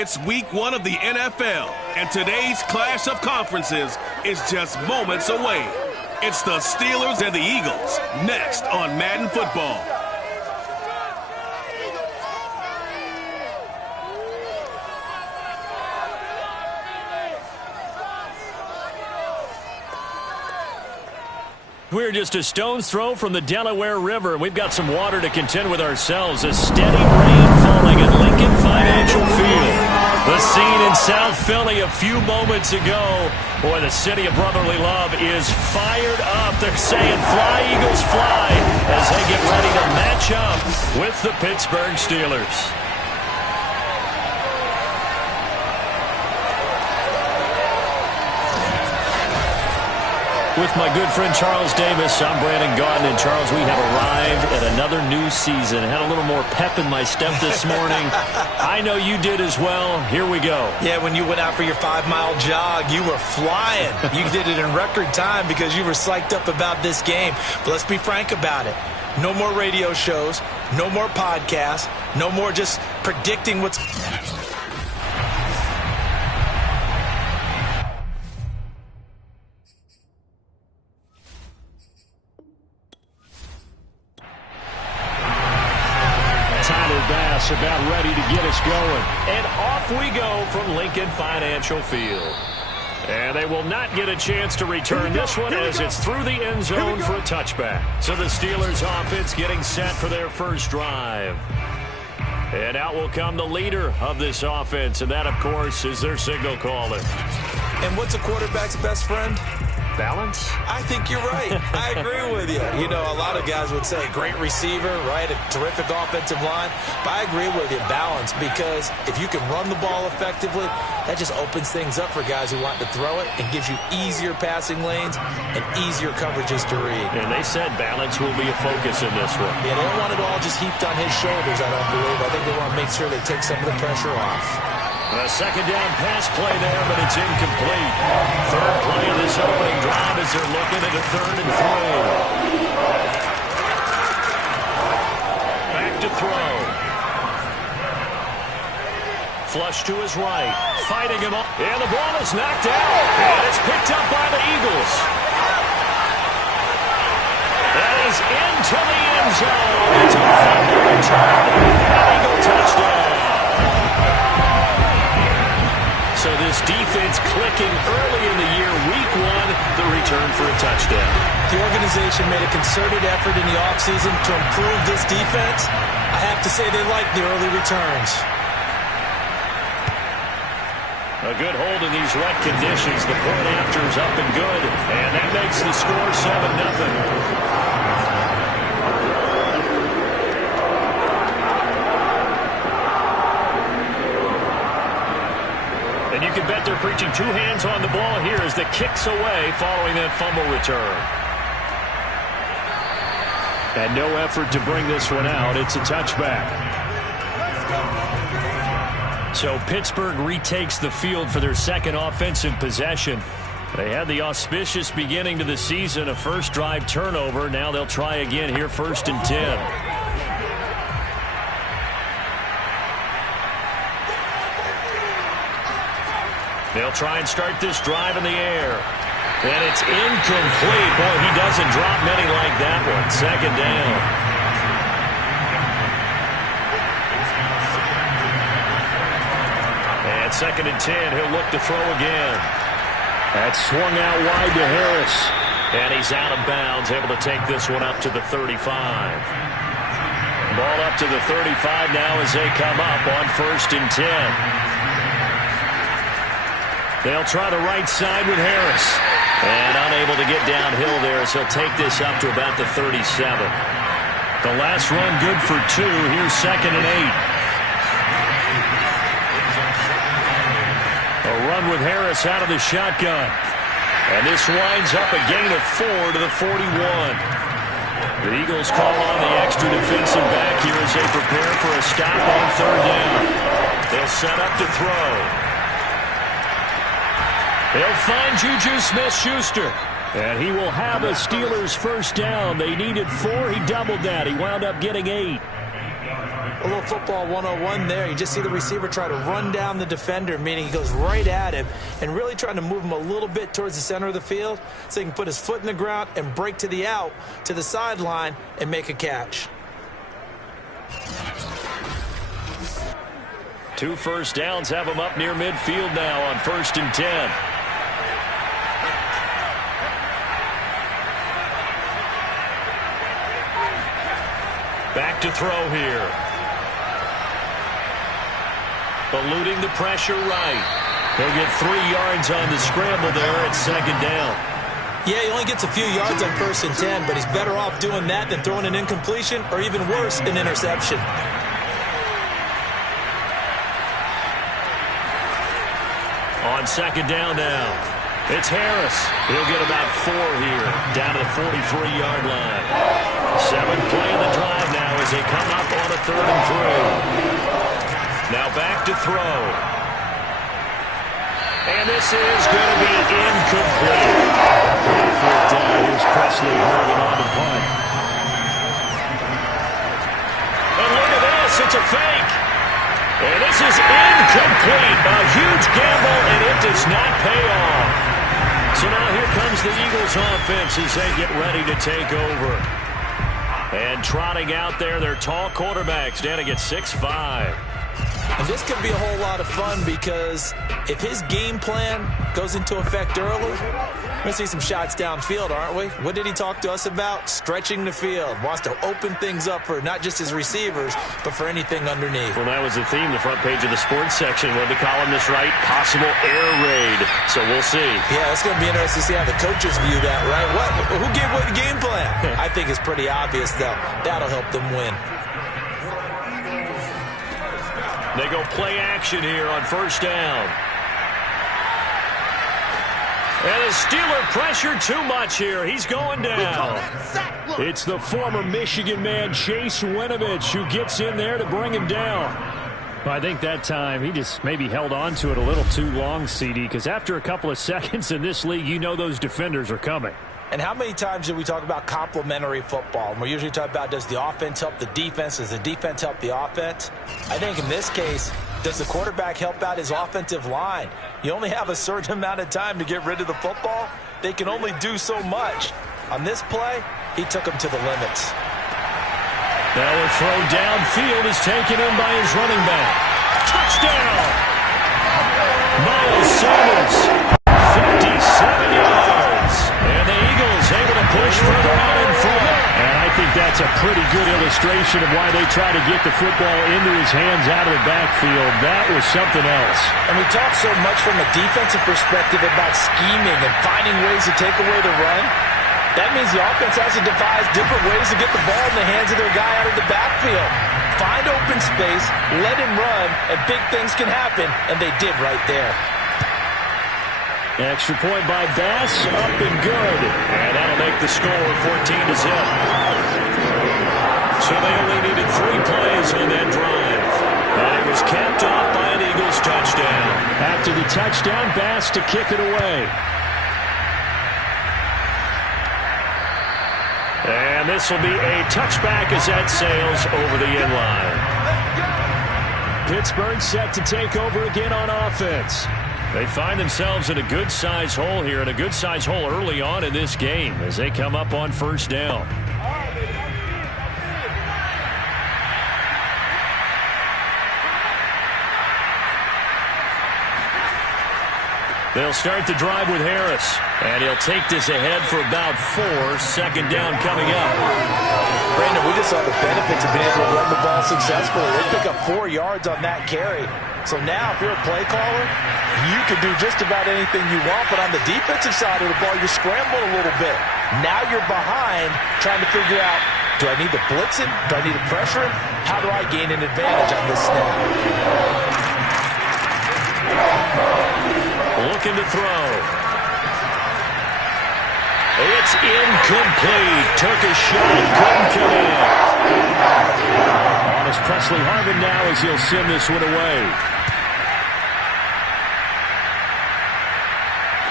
It's week 1 of the NFL, and today's clash of conferences is just moments away. It's the Steelers and the Eagles, next on Madden Football. We're just a stone's throw from the Delaware River. We've got some water to contend with ourselves. A steady rain falling at Lincoln Financial Field. The scene in South Philly a few moments ago. Boy, the city of brotherly love is fired up. They're saying, "Fly, Eagles, fly," as they get ready to match up with the Pittsburgh Steelers. With my good friend Charles Davis, I'm Brandon Gaudin. And Charles, we have arrived at another new season. Had a little more pep in my step this morning. I know you did as well. Here we go. Yeah, when you went out for your 5-mile jog, you were flying. You did it in record time because you were psyched up about this game. But let's be frank about it. No more radio shows, no more podcasts, no more just predicting what's... about ready to get us going. And off we go from Lincoln Financial Field. And they will not get a chance to return this one as it's through the end zone for a touchback. So the Steelers offense getting set for their first drive. And out will come the leader of this offense, and that, of course, is their signal caller. And what's a quarterback's best friend? Balance? I think you're right. I agree with you. You know, a lot of guys would say great receiver, right? A terrific offensive line. But I agree with you, balance, because if you can run the ball effectively, that just opens things up for guys who want to throw it and gives you easier passing lanes and easier coverages to read. And they said balance will be a focus in this one. Yeah, they don't want it all just heaped on his shoulders, I don't believe. I think they want to make sure they take some of the pressure off. A second down pass play there, but it's incomplete. Third play of this opening drive as they're looking at a 3rd and 3. Back to throw. Flush to his right. Fighting him up. And the ball is knocked out. And it's picked up by the Eagles. That is into the end zone. It's a fumble return. An Eagle touchdown. So this defense clicking early in the year, week 1, the return for a touchdown. The organization made a concerted effort in the offseason to improve this defense. I have to say they like the early returns. A good hold in these wet conditions. The point after is up and good, and that makes the score 7-0. And you can bet they're preaching 2 hands on the ball here as the kick's away following that fumble return. And no effort to bring this one out. It's a touchback. So Pittsburgh retakes the field for their second offensive possession. They had the auspicious beginning to the season, a first drive turnover. Now they'll try again here, 1st and 10. They'll try and start this drive in the air. And it's incomplete. Boy, he doesn't drop many like that one. 2nd down. And 2nd and 10. He'll look to throw again. That's swung out wide to Harris. And he's out of bounds, able to take this one up to the 35. Ball up to the 35 now as they come up on 1st and 10. They'll try the right side with Harris. And unable to get downhill there, so he'll take this up to about the 37. The last run good for 2. Here's 2nd and 8. A run with Harris out of the shotgun. And this winds up a gain of 4 to the 41. The Eagles call on the extra defensive back here as they prepare for a stop on 3rd down. They'll set up to throw. They'll find Juju Smith-Schuster. And he will have a Steelers first down. They needed 4. He doubled that. He wound up getting 8. A little football 101 there. You just see the receiver try to run down the defender, meaning he goes right at him and really trying to move him a little bit towards the center of the field so he can put his foot in the ground and break to the out, to the sideline, and make a catch. 2 first downs have him up near midfield now on 1st and 10. Back to throw here. Eluding the pressure right. He'll get 3 yards on the scramble there at 2nd down. Yeah, he only gets a few yards on 1st and 10, but he's better off doing that than throwing an incompletion or even worse, an interception. On 2nd down now, it's Harris. He'll get about 4 here, down to the 43-yard line. 7th play of the drive now as they come up on a 3rd and 3. Now back to throw. And this is going to be incomplete. Here's Presley holding on to punt. And look at this, it's a fake. And this is incomplete. A huge gamble, and it does not pay off. So now here comes the Eagles offense as they get ready to take over. And trotting out there, their tall quarterback standing at 6'5". And this could be a whole lot of fun because if his game plan goes into effect early, we're going to see some shots downfield, aren't we? What did he talk to us about? Stretching the field. Wants to open things up for not just his receivers, but for anything underneath. Well, that was the theme, the front page of the sports section. What the columnist write? Possible air raid. So we'll see. Yeah, it's going to be interesting to see how the coaches view that, right? Who gave what game plan? I think it's pretty obvious, though. That'll help them win. They go play action here on 1st down. And the Steeler pressure too much here. He's going down. It's the former Michigan man, Chase Winovich, who gets in there to bring him down. Well, I think that time he just maybe held on to it a little too long, CD, because after a couple of seconds in this league, you know those defenders are coming. And how many times do we talk about complementary football? And we're usually talking about, does the offense help the defense? Does the defense help the offense? I think in this case, does the quarterback help out his offensive line? You only have a certain amount of time to get rid of the football. They can only do so much. On this play, he took them to the limits. Now a throw downfield is taken in by his running back. Touchdown! Miles Sanders, 57 yards. And the Eagles able to push further out in front. And I think that's a pretty good illustration of why they try to get the football into his hands out of the backfield. That was something else. And we talk so much from a defensive perspective about scheming and finding ways to take away the run. That means the offense has to devise different ways to get the ball in the hands of their guy out of the backfield. Find open space, let him run, and big things can happen, and they did right there. Extra point by Bass, up and good. And that'll make the score 14-0. So they only needed 3 plays on that drive. And it was capped off by an Eagles touchdown. After the touchdown, Bass to kick it away. And this will be a touchback as that sails over the end line. Pittsburgh set to take over again on offense. They find themselves in a good-sized hole here, and a good-sized hole early on in this game as they come up on 1st down. They'll start the drive with Harris, and he'll take this ahead for about 4. 2nd down coming up. Brandon, we just saw the benefits of being able to run the ball successfully. They pick up 4 yards on that carry. So now, if you're a play caller, you can do just about anything you want. But on the defensive side of the ball, you're scrambling a little bit. Now you're behind, trying to figure out, do I need to blitz him? Do I need to pressure him? How do I gain an advantage on this snap? Looking to throw. It's incomplete. Took a shot, couldn't connect. On is Presley Harvin now as he'll send this one away.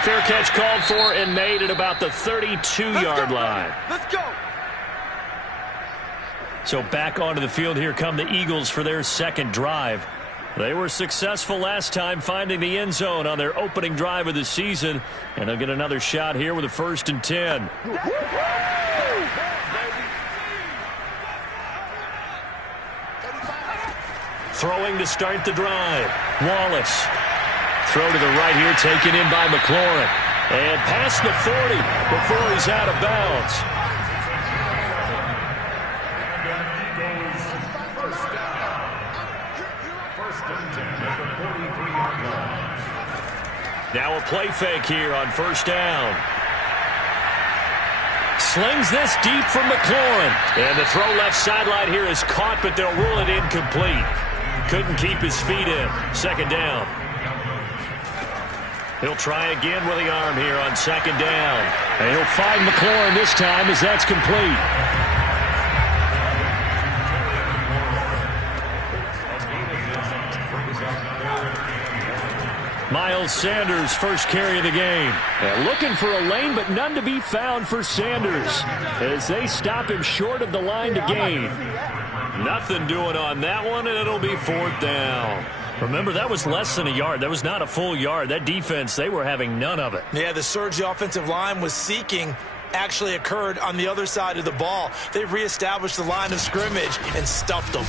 Fair catch called for and made at about the 32-yard line. Let's go. So back onto the field here come the Eagles for their second drive. They were successful last time finding the end zone on their opening drive of the season, and they'll get another shot here with a 1st and 10. Throwing to start the drive. Wallace. Throw to the right here, taken in by McLaurin. And past the 40 before he's out of bounds. Now a play fake here on 1st down. Slings this deep from McLaurin. And the throw left sideline here is caught, but they'll rule it incomplete. Couldn't keep his feet in. 2nd down. He'll try again with the arm here on 2nd down. And he'll find McLaurin this time as that's complete. Miles Sanders, first carry of the game. And looking for a lane, but none to be found for Sanders as they stop him short of the line to gain. Nothing doing on that one, and it'll be 4th down. Remember, that was less than a yard. That was not a full yard. That defense, they were having none of it. Yeah, the surge the offensive line was seeking actually occurred on the other side of the ball. They reestablished the line of scrimmage and stuffed them.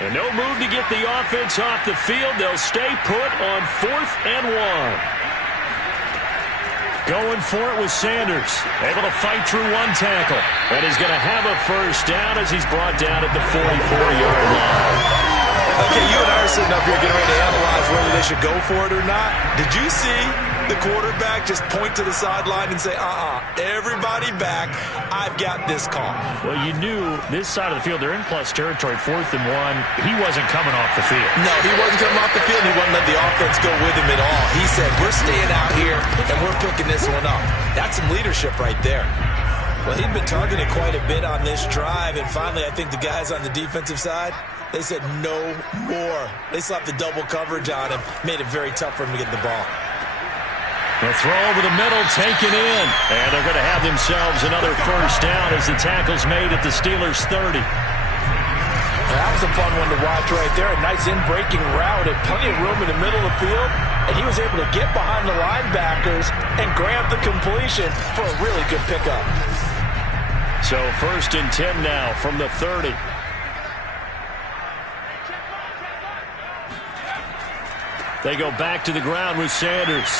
And no move to get the offense off the field. They'll stay put on 4th and 1. Going for it with Sanders. Able to fight through one tackle. And he's going to have a 1st down as he's brought down at the 44-yard line. Okay, you and I are sitting up here getting ready to analyze whether they should go for it or not. Did you see the quarterback just point to the sideline and say, everybody back, I've got this call? Well, you knew this side of the field, they're in plus territory, 4th and 1. He wasn't coming off the field. No, he wasn't coming off the field. He wouldn't let the offense go with him at all. He said, we're staying out here, and we're picking this one up. That's some leadership right there. Well, he'd been targeted quite a bit on this drive, and finally I think the guys on the defensive side, they said no more. They slapped the double coverage on him, made it very tough for him to get the ball. The throw over the middle, taken in. And they're going to have themselves another 1st down as the tackle's made at the Steelers' 30. That was a fun one to watch right there. A nice in-breaking route and plenty of room in the middle of the field. And he was able to get behind the linebackers and grab the completion for a really good pickup. So 1st and 10 now from the 30. They go back to the ground with Sanders.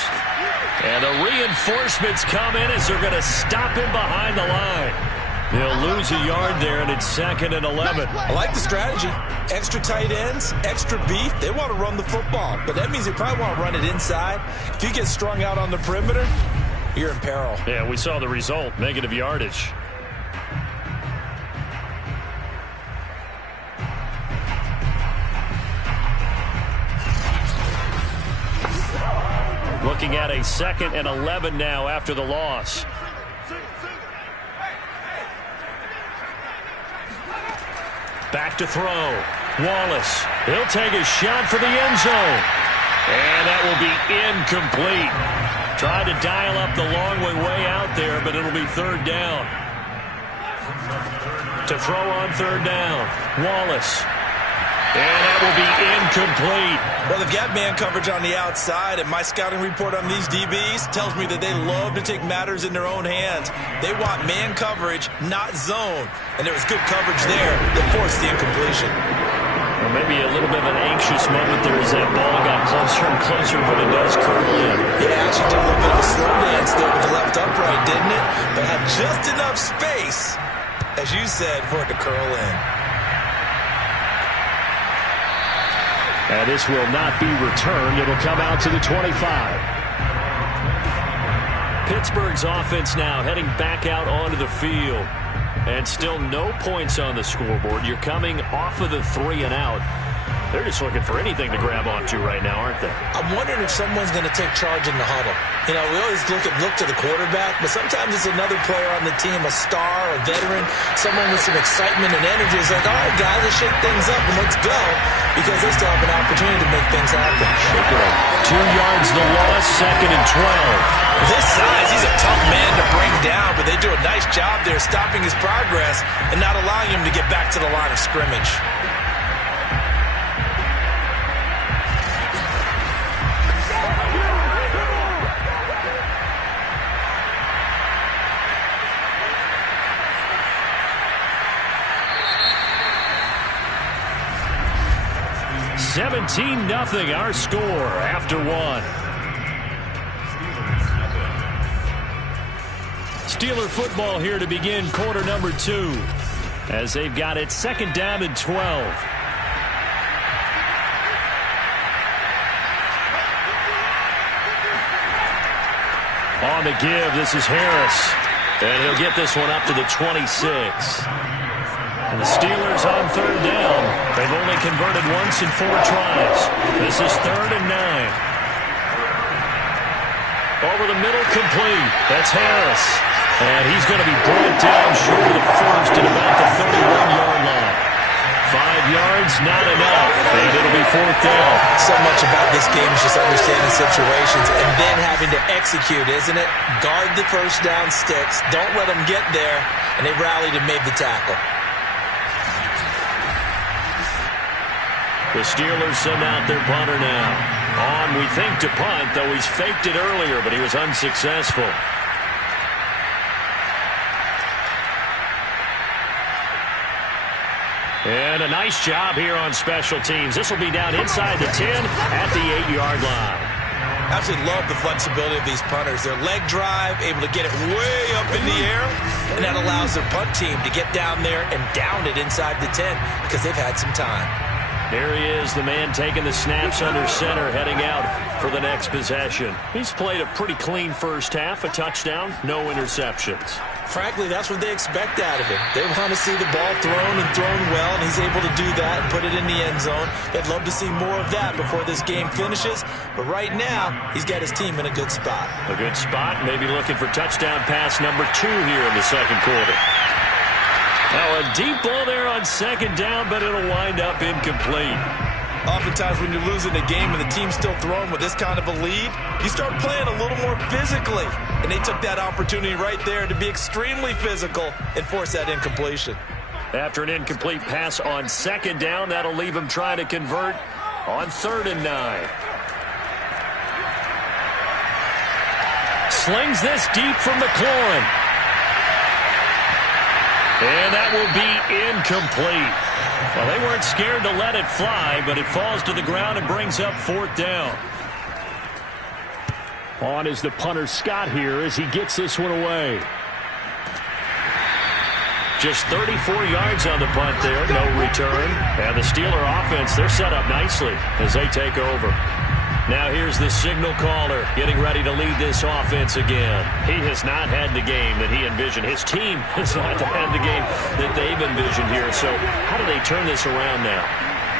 And the reinforcements come in as they're going to stop him behind the line. They'll lose a yard there, and it's 2nd and 11. I like the strategy. Extra tight ends, extra beef. They want to run the football, but that means they probably want to run it inside. If you get strung out on the perimeter, you're in peril. Yeah, we saw the result, negative yardage. Looking at a 2nd and 11 now after the loss. Back to throw. Wallace. He'll take a shot for the end zone. And that will be incomplete. Tried to dial up the long way out there, but it'll be 3rd down. To throw on 3rd down. Wallace. And that will be incomplete. Well, they've got man coverage on the outside, and my scouting report on these DBs tells me that they love to take matters in their own hands. They want man coverage, not zone. And there was good coverage there that forced the incompletion. Well, maybe a little bit of an anxious moment there as that ball got closer and closer, but it does curl in. Yeah, actually did a little bit of a slow dance there with the left upright, didn't it? But had just enough space, as you said, for it to curl in. And this will not be returned. It'll come out to the 25. Pittsburgh's offense now heading back out onto the field. And still no points on the scoreboard. You're coming off of the 3 and out. They're just looking for anything to grab onto right now, aren't they? I'm wondering if someone's going to take charge in the huddle. You know, we always look to the quarterback, but sometimes it's another player on the team, a star, a veteran, someone with some excitement and energy. It's like, all right, guys, let's shake things up and let's go, because they still have an opportunity to make things happen. Shake it up. 2 yards the loss, 2nd and 12. With his size, he's a tough man to bring down, but they do a nice job there stopping his progress and not allowing him to get back to the line of scrimmage. $17-0 our score after 1. Steeler football here to begin quarter number 2 as they've got it 2nd down and 12. On the give, this is Harris, and he'll get this one up to the 26. And the Steelers on 3rd down. They've only converted once in 4 tries. This is 3rd and 9. Over the middle, complete. That's Harris. And he's going to be brought down short of the first at about the 31-yard line. 5 yards, not enough. And it'll be 4th down. So much about this game is just understanding situations and then having to execute, isn't it? Guard the first down sticks. Don't let them get there. And they rallied and made the tackle. The Steelers send out their punter now. On, we think, to punt, though he's faked it earlier, but he was unsuccessful. And a nice job here on special teams. This will be down inside the 10 at the 8-yard line. Absolutely love the flexibility of these punters. Their leg drive, able to get it way up in the air, and that allows their punt team to get down there and down it inside the 10 because they've had some time. There he is, the man taking the snaps under center, heading out for the next possession. He's played a pretty clean first half, a touchdown, no interceptions. Frankly, that's what they expect out of him. They want to see the ball thrown and thrown well, and he's able to do that and put it in the end zone. They'd love to see more of that before this game finishes, but right now, he's got his team in a good spot. A good spot, maybe looking for touchdown pass number 2 here in the second quarter. Now a deep ball there on 2nd down, but it'll wind up incomplete. Oftentimes when you're losing a game and the team's still throwing with this kind of a lead, you start playing a little more physically. And they took that opportunity right there to be extremely physical and force that incompletion. After an incomplete pass on 2nd down, that'll leave him trying to convert on 3rd and 9. Slings this deep from McLaurin. And that will be incomplete. Well, they weren't scared to let it fly, but it falls to the ground and brings up 4th down. On is the punter Scott here as he gets this one away. Just 34 yards on the punt there, no return. And the Steeler offense, they're set up nicely as they take over. Now here's the signal caller getting ready to lead this offense again. He has not had the game that he envisioned. His team has not had the game that they've envisioned here. So how do they turn this around now?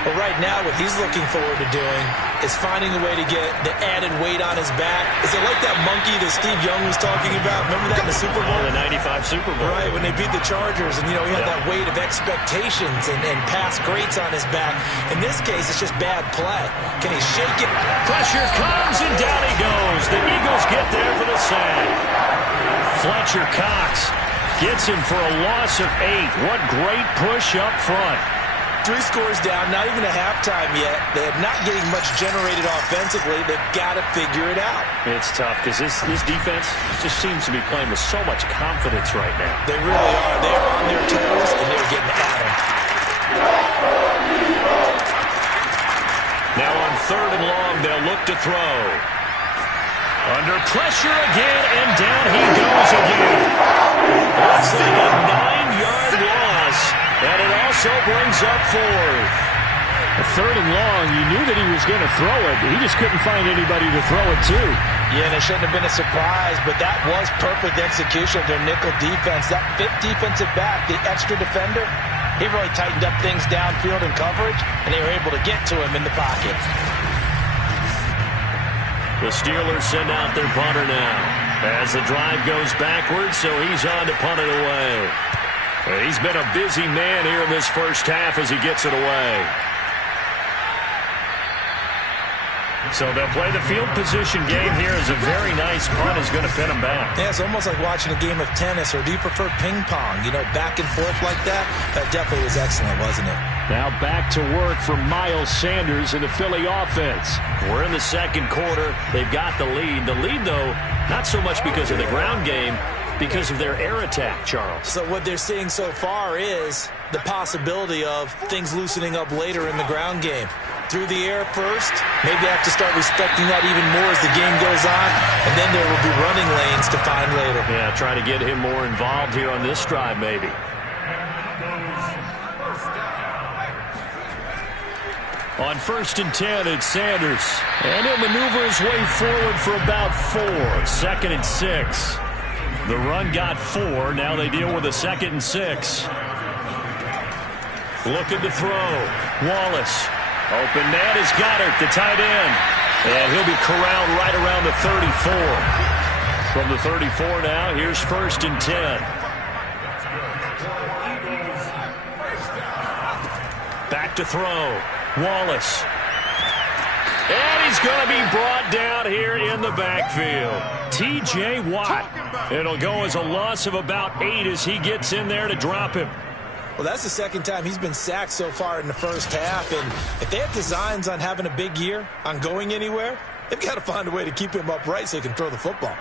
Well, right now what he's looking forward to doing is finding a way to get the added weight on his back. Is it like that monkey that Steve Young was talking about? Remember that in the Super Bowl? The 95 Super Bowl. Right, when they beat the Chargers, and, you know, he had that weight of expectations and past greats on his back. In this case, it's just bad play. Can he shake it? Pressure comes, and down he goes. The Eagles get there for the sack. Fletcher Cox gets him for a loss of 8. What great push up front. 3 scores down, not even a halftime yet. They're not getting much generated offensively. They've got to figure it out. It's tough because this defense just seems to be playing with so much confidence right now. They really are. They're on their toes, and they're getting at them. Now on 3rd and long, they'll look to throw. Under pressure again, and down he goes again. Looks like a 9-yard loss. And it also brings up 4th. A 3rd and long, you knew that he was going to throw it. He just couldn't find anybody to throw it to. Yeah, and it shouldn't have been a surprise, but that was perfect execution of their nickel defense. That 5th defensive back, the extra defender, He really tightened up things downfield in coverage, and they were able to get to him in the pocket. The Steelers send out their punter now as the drive goes backwards, so he's on to punt it away. And he's been a busy man here in this first half as he gets it away. So they'll play the field position game here as a very nice punt is going to pin them back. Yeah, it's almost like watching a game of tennis, or do you prefer ping pong? You know, back and forth like that? That definitely was excellent, wasn't it? Now back to work for Miles Sanders in the Philly offense. We're in the second quarter. They've got the lead. The lead, though, not so much because of the ground game, because of their air attack, Charles. So what they're seeing so far is the possibility of things loosening up later in the ground game. Through the air first, maybe they have to start respecting that even more as the game goes on, and then there will be running lanes to find later. Yeah, trying to get him more involved here on this drive, maybe. On 1st and 10, it's Sanders. And he'll maneuver his way forward for about 4. 2nd and 6. The run got 4. Now they deal with a 2nd and 6. Looking to throw. Wallace. Open man is Goddard, the tight end. And he'll be corralled right around the 34. From the 34 now, here's 1st and 10. Back to throw. Wallace. And he's going to be brought down here in the backfield. T.J. Watt. It'll go as a loss of about 8 as he gets in there to drop him. Well, that's the second time he's been sacked so far in the first half. And if they have designs on having a big year, on going anywhere, they've got to find a way to keep him upright so he can throw the football.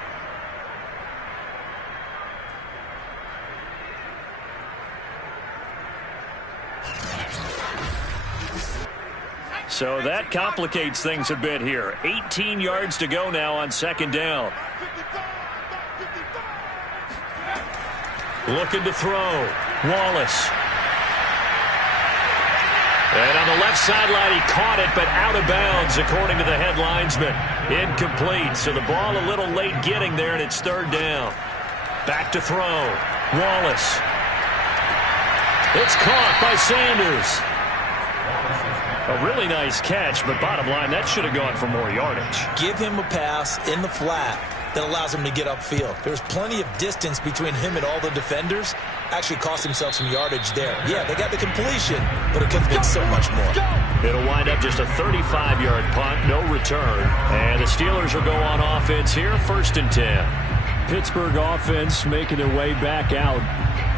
So that complicates things a bit here. 18 yards to go now on 2nd down. Looking to throw. Wallace. And on the left sideline, he caught it, but out of bounds, according to the head linesman. Incomplete, so the ball a little late getting there, and it's 3rd down. Back to throw. Wallace. It's caught by Sanders. A really nice catch, but bottom line, that should have gone for more yardage. Give him a pass in the flat that allows him to get upfield. There's plenty of distance between him and all the defenders. Actually cost himself some yardage there. Yeah, they got the completion, but it could have been so much more. It'll wind up just a 35-yard punt, no return. And the Steelers will go on offense here, 1st and 10. Pittsburgh offense making their way back out.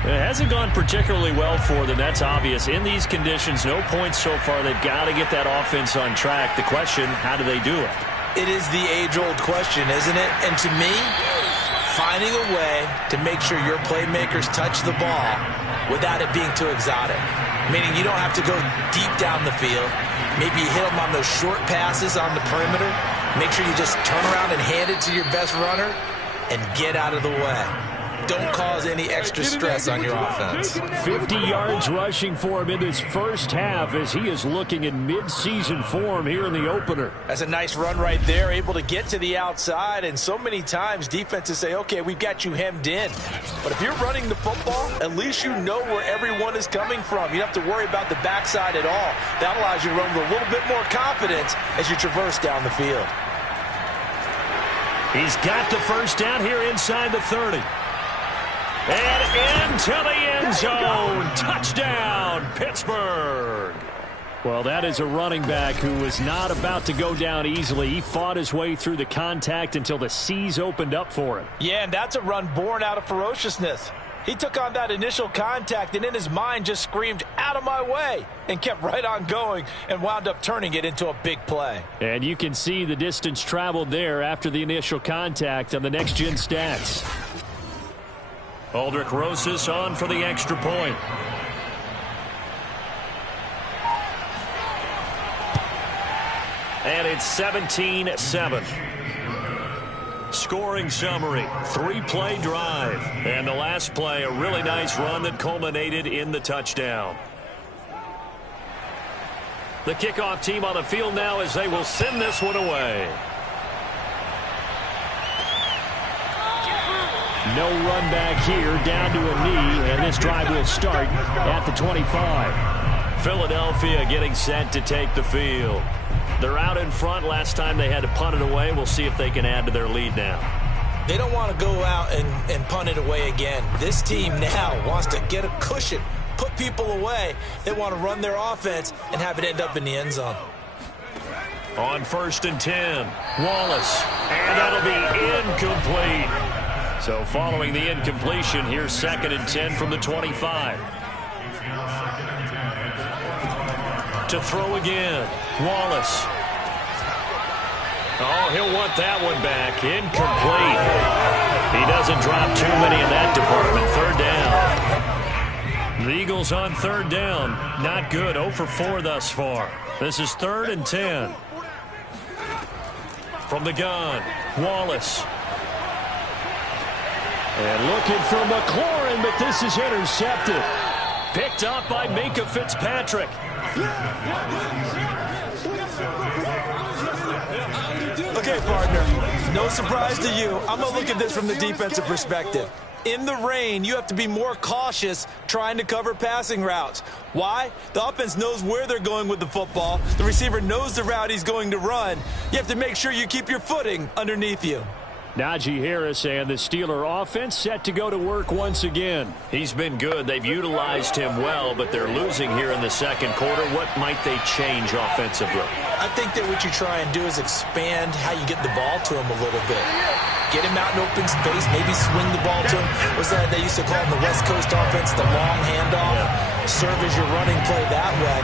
It hasn't gone particularly well for them, that's obvious. In these conditions, no points so far. They've got to get that offense on track. The question, how do they do it? It is the age-old question, isn't it? And to me, finding a way to make sure your playmakers touch the ball without it being too exotic. Meaning you don't have to go deep down the field. Maybe you hit them on those short passes on the perimeter. Make sure you just turn around and hand it to your best runner and get out of the way. Don't cause any extra stress on your offense. 50 yards rushing for him in this first half as he is looking in mid-season form here in the opener. That's a nice run right there, able to get to the outside, and so many times defenses say, okay, we've got you hemmed in. But if you're running the football, at least you know where everyone is coming from. You don't have to worry about the backside at all. That allows you to run with a little bit more confidence as you traverse down the field. He's got the 1st down here inside the 30. And into the end zone. Touchdown, Pittsburgh. Well, that is a running back who was not about to go down easily. He fought his way through the contact until the seas opened up for him. Yeah, and that's a run born out of ferociousness. He took on that initial contact and in his mind just screamed, out of my way, and kept right on going and wound up turning it into a big play. And you can see the distance traveled there after the initial contact on the next-gen stats. Aldrich Rosas on for the extra point. And it's 17-7. Scoring summary, 3-play drive. And the last play, a really nice run that culminated in the touchdown. The kickoff team on the field now as they will send this one away. No run back here, down to a knee, and this drive will start at the 25. Philadelphia getting set to take the field. They're out in front. Last time they had to punt it away. We'll see if they can add to their lead now. They don't want to go out and punt it away again. This team now wants to get a cushion, put people away. They want to run their offense and have it end up in the end zone. On 1st and 10, Wallace, and that'll be incomplete. So following the incompletion, here's 2nd and 10 from the 25. To throw again, Wallace. Oh, he'll want that one back. Incomplete. He doesn't drop too many in that department. 3rd down. The Eagles on 3rd down. Not good. 0 for 4 thus far. This is 3rd and 10. From the gun, Wallace. And looking for McLaurin, but this is intercepted. Picked up by Minkah Fitzpatrick. Okay, partner, no surprise to you. I'm going to look at this from the defensive perspective. In the rain, you have to be more cautious trying to cover passing routes. Why? The offense knows where they're going with the football. The receiver knows the route he's going to run. You have to make sure you keep your footing underneath you. Najee Harris and the Steeler offense set to go to work once again. He's been good. They've utilized him well, but they're losing here in the 2nd quarter. What might they change offensively? I think that what you try and do is expand how you get the ball to him a little bit. Get him out in open space, maybe swing the ball to him. What's that they used to call in the West Coast offense, the long handoff? Yeah. Serve as your running play that way,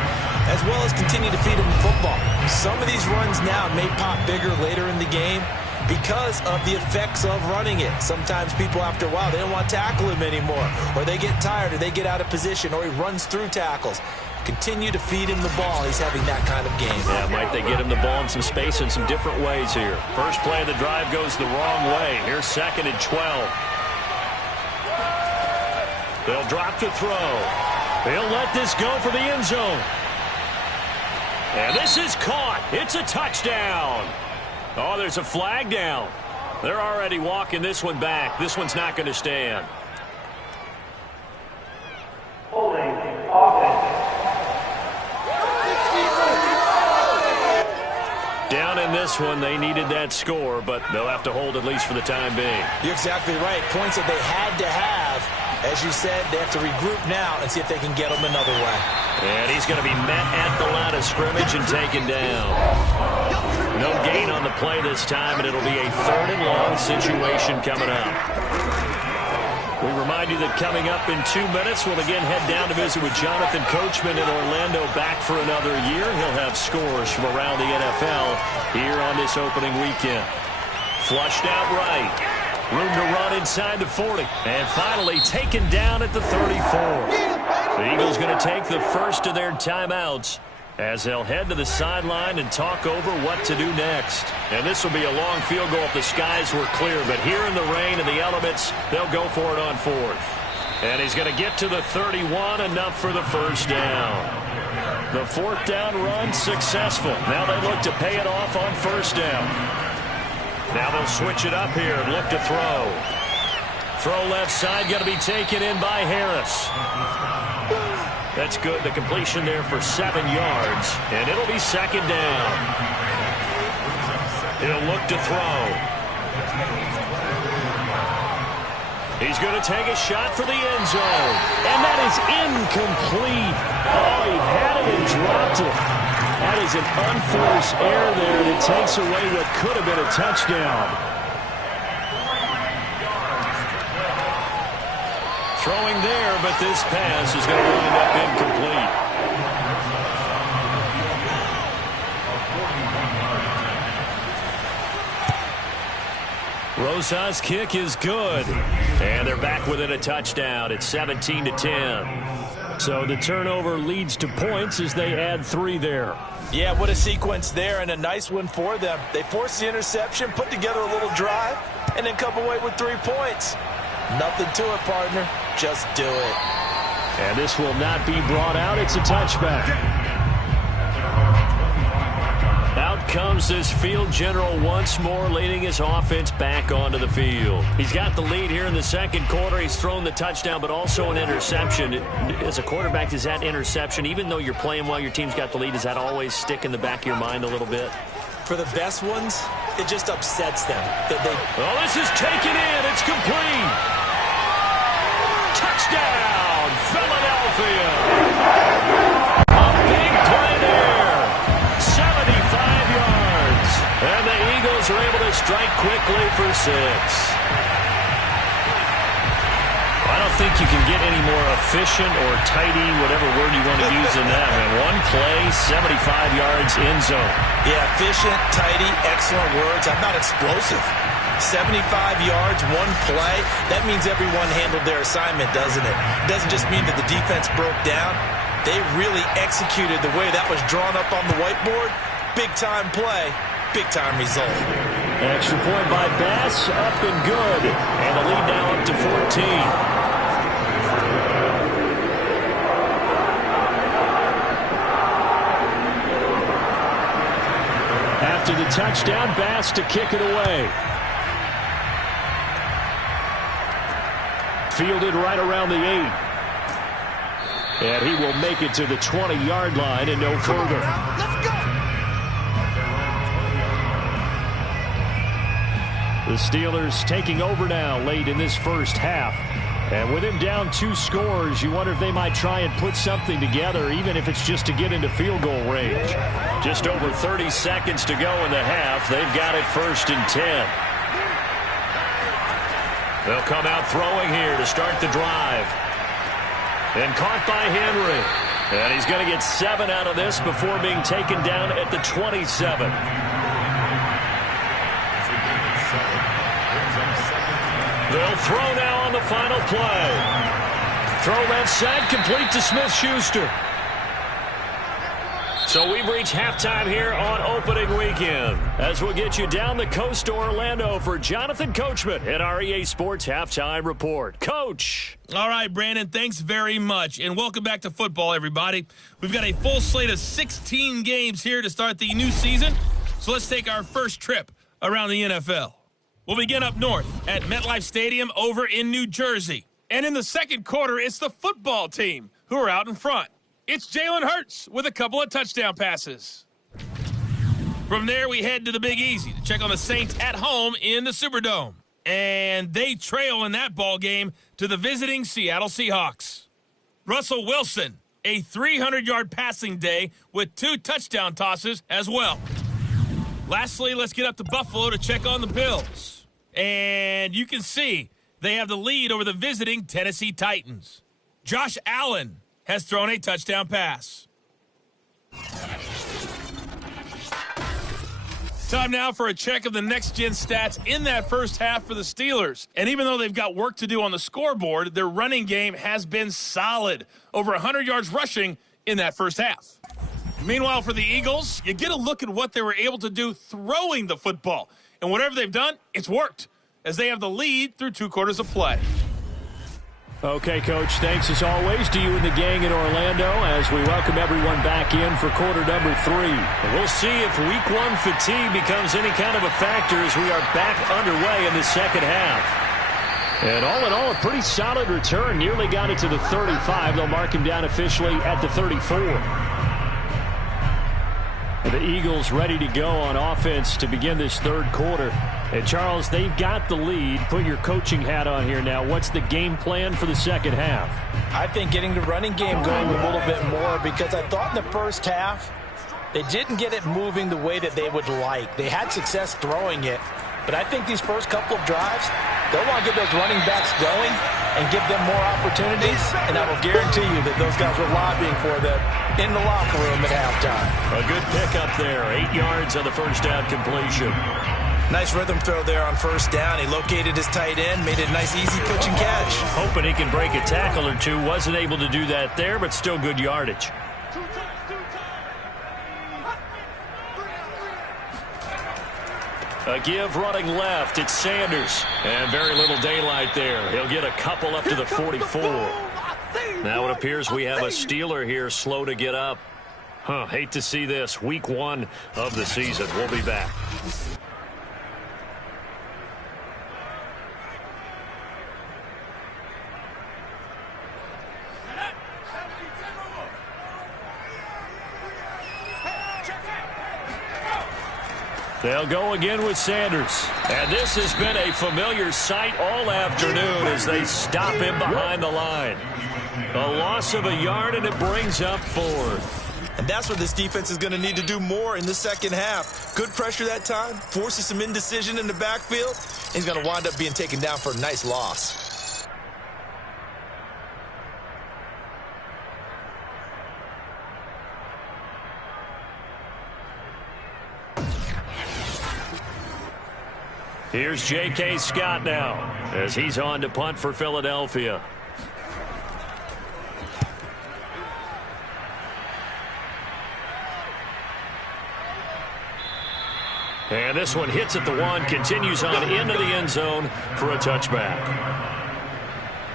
as well as continue to feed him the football. Some of these runs now may pop bigger later in the game because of the effects of running it. Sometimes people, after a while, they don't want to tackle him anymore, or they get tired, or they get out of position, or he runs through tackles. Continue to feed him the ball. He's having that kind of game. Yeah, might they get him the ball in some space in some different ways here. First play of the drive goes the wrong way. Here's 2nd and 12. They'll drop to throw. They'll let this go for the end zone. And this is caught. It's a touchdown. Oh, there's a flag down. They're already walking this one back. This one's not going to stand. Holding offense. Down in this one, they needed that score, but they'll have to hold at least for the time being. You're exactly right. Points that they had to have. As you said, they have to regroup now and see if they can get them another way. And he's going to be met at the line of scrimmage and taken down. No gain on the play this time, and it'll be a 3rd and long situation coming up. We remind you that coming up in 2 minutes, we'll again head down to visit with Jonathan Coachman in Orlando, back for another year. He'll have scores from around the NFL here on this opening weekend. Flushed out right. Room to run inside the 40. And finally taken down at the 34. The Eagles going to take the first of their timeouts as they'll head to the sideline and talk over what to do next. And this will be a long field goal if the skies were clear, but here in the rain and the elements, they'll go for it on 4th. And he's going to get to the 31, enough for the first down. The 4th down run successful. Now they look to pay it off on 1st down. Now they'll switch it up here and look to throw. Throw left side, going to be taken in by Harris. That's good. The completion there for 7 yards. And it'll be 2nd down. He'll look to throw. He's going to take a shot for the end zone. And that is incomplete. Oh, he had it and dropped it. That is an unforced error there, and it takes away what could have been a touchdown. Throwing there, but this pass is going to wind up incomplete. Rosa's kick is good. And they're back within a touchdown. It's 17-10. So the turnover leads to points as they add 3 there. Yeah, what a sequence there, and a nice one for them. They forced the interception, put together a little drive, and then come away with 3 points. Nothing to it, partner. Just do it. And this will not be brought out. It's a touchback. Out Out comes this field general once more, leading his offense back onto the field. He's got the lead here in the second quarter. He's thrown the touchdown, but also an interception. As a quarterback, does that interception, even though you're playing while your team's got the lead, does that always stick in the back of your mind a little bit? For the best ones, it just upsets them. Well, this is taken in. It's complete. Touchdown, Philadelphia. A big play there. 75 yards. And the Eagles are able to strike quickly for 6. I don't think you can get any more efficient or tidy, whatever word you want to use in that. Man, one play, 75 yards in zone. Yeah, efficient, tidy, excellent words. I'm not explosive. 75 yards, one play. That means everyone handled their assignment, doesn't it? It doesn't just mean that the defense broke down. They really executed the way that was drawn up on the whiteboard. Big-time play, big-time result. Extra point by Bass, up and good. And the lead now up to 14. After the touchdown, Bass to kick it away. Fielded right around the 8. And he will make it to the 20-yard line and no further. Let's go. The Steelers taking over now late in this first half. And with him down 2 scores, you wonder if they might try and put something together, even if it's just to get into field goal range. Just over 30 seconds to go in the half. They've got it 1st and 10. They'll come out throwing here to start the drive. And caught by Henry. And he's going to get 7 out of this before being taken down at the 27. They'll throw now on the final play. Throw left side, complete to Smith-Schuster. So we've reached halftime here on opening weekend, as we'll get you down the coast to Orlando for Jonathan Coachman at our EA Sports Halftime Report. Coach. All right, Brandon, thanks very much, and welcome back to football, everybody. We've got a full slate of 16 games here to start the new season, so let's take our first trip around the NFL. We'll begin up north at MetLife Stadium over in New Jersey. And in the second quarter, it's the football team who are out in front. It's Jalen Hurts with a couple of touchdown passes. From there, we head to the Big Easy to check on the Saints at home in the Superdome. And they trail in that ball game to the visiting Seattle Seahawks. Russell Wilson, a 300-yard passing day with 2 touchdown tosses as well. Lastly, let's get up to Buffalo to check on the Bills. And you can see they have the lead over the visiting Tennessee Titans. Josh Allen has thrown a touchdown pass. Time now for a check of the next-gen stats in that first half for the Steelers. And even though they've got work to do on the scoreboard, their running game has been solid. Over 100 yards rushing in that first half. Meanwhile, for the Eagles, you get a look at what they were able to do throwing the football. And whatever they've done, it's worked, as they have the lead through 2 quarters of play. Okay, Coach, thanks as always to you and the gang in Orlando as we welcome everyone back in for quarter number 3. And we'll see if week 1 fatigue becomes any kind of a factor as we are back underway in the second half. And all in all, a pretty solid return. Nearly got it to the 35. They'll mark him down officially at the 34. The Eagles ready to go on offense to begin this third quarter. And, Charles, they've got the lead. Put your coaching hat on here now. What's the game plan for the second half? I think getting the running game going a little bit more, because I thought in the first half they didn't get it moving the way that they would like. They had success throwing it, but I think these first couple of drives, they'll want to get those running backs going and give them more opportunities, and I will guarantee you that those guys were lobbying for them in the locker room at halftime. A good pickup there. 8 yards on the first down completion. Nice rhythm throw there on first down. He located his tight end, made it a nice easy pitch and catch. Hoping he can break a tackle or two. Wasn't able to do that there, but still good yardage. A give running left. It's Sanders. And very little daylight there. He'll get a couple up to the 44. Now it appears we have a Steeler here slow to get up. Hate to see this. Week 1 of the season. We'll be back. They'll go again with Sanders. And this has been a familiar sight all afternoon as they stop him behind the line. A loss of a yard, and it brings up 4th. And that's what this defense is going to need to do more in the second half. Good pressure that time, forces some indecision in the backfield. He's going to wind up being taken down for a nice loss. Here's J.K. Scott now as he's on to punt for Philadelphia. And this one hits at the 1, continues on into the end zone for a touchback.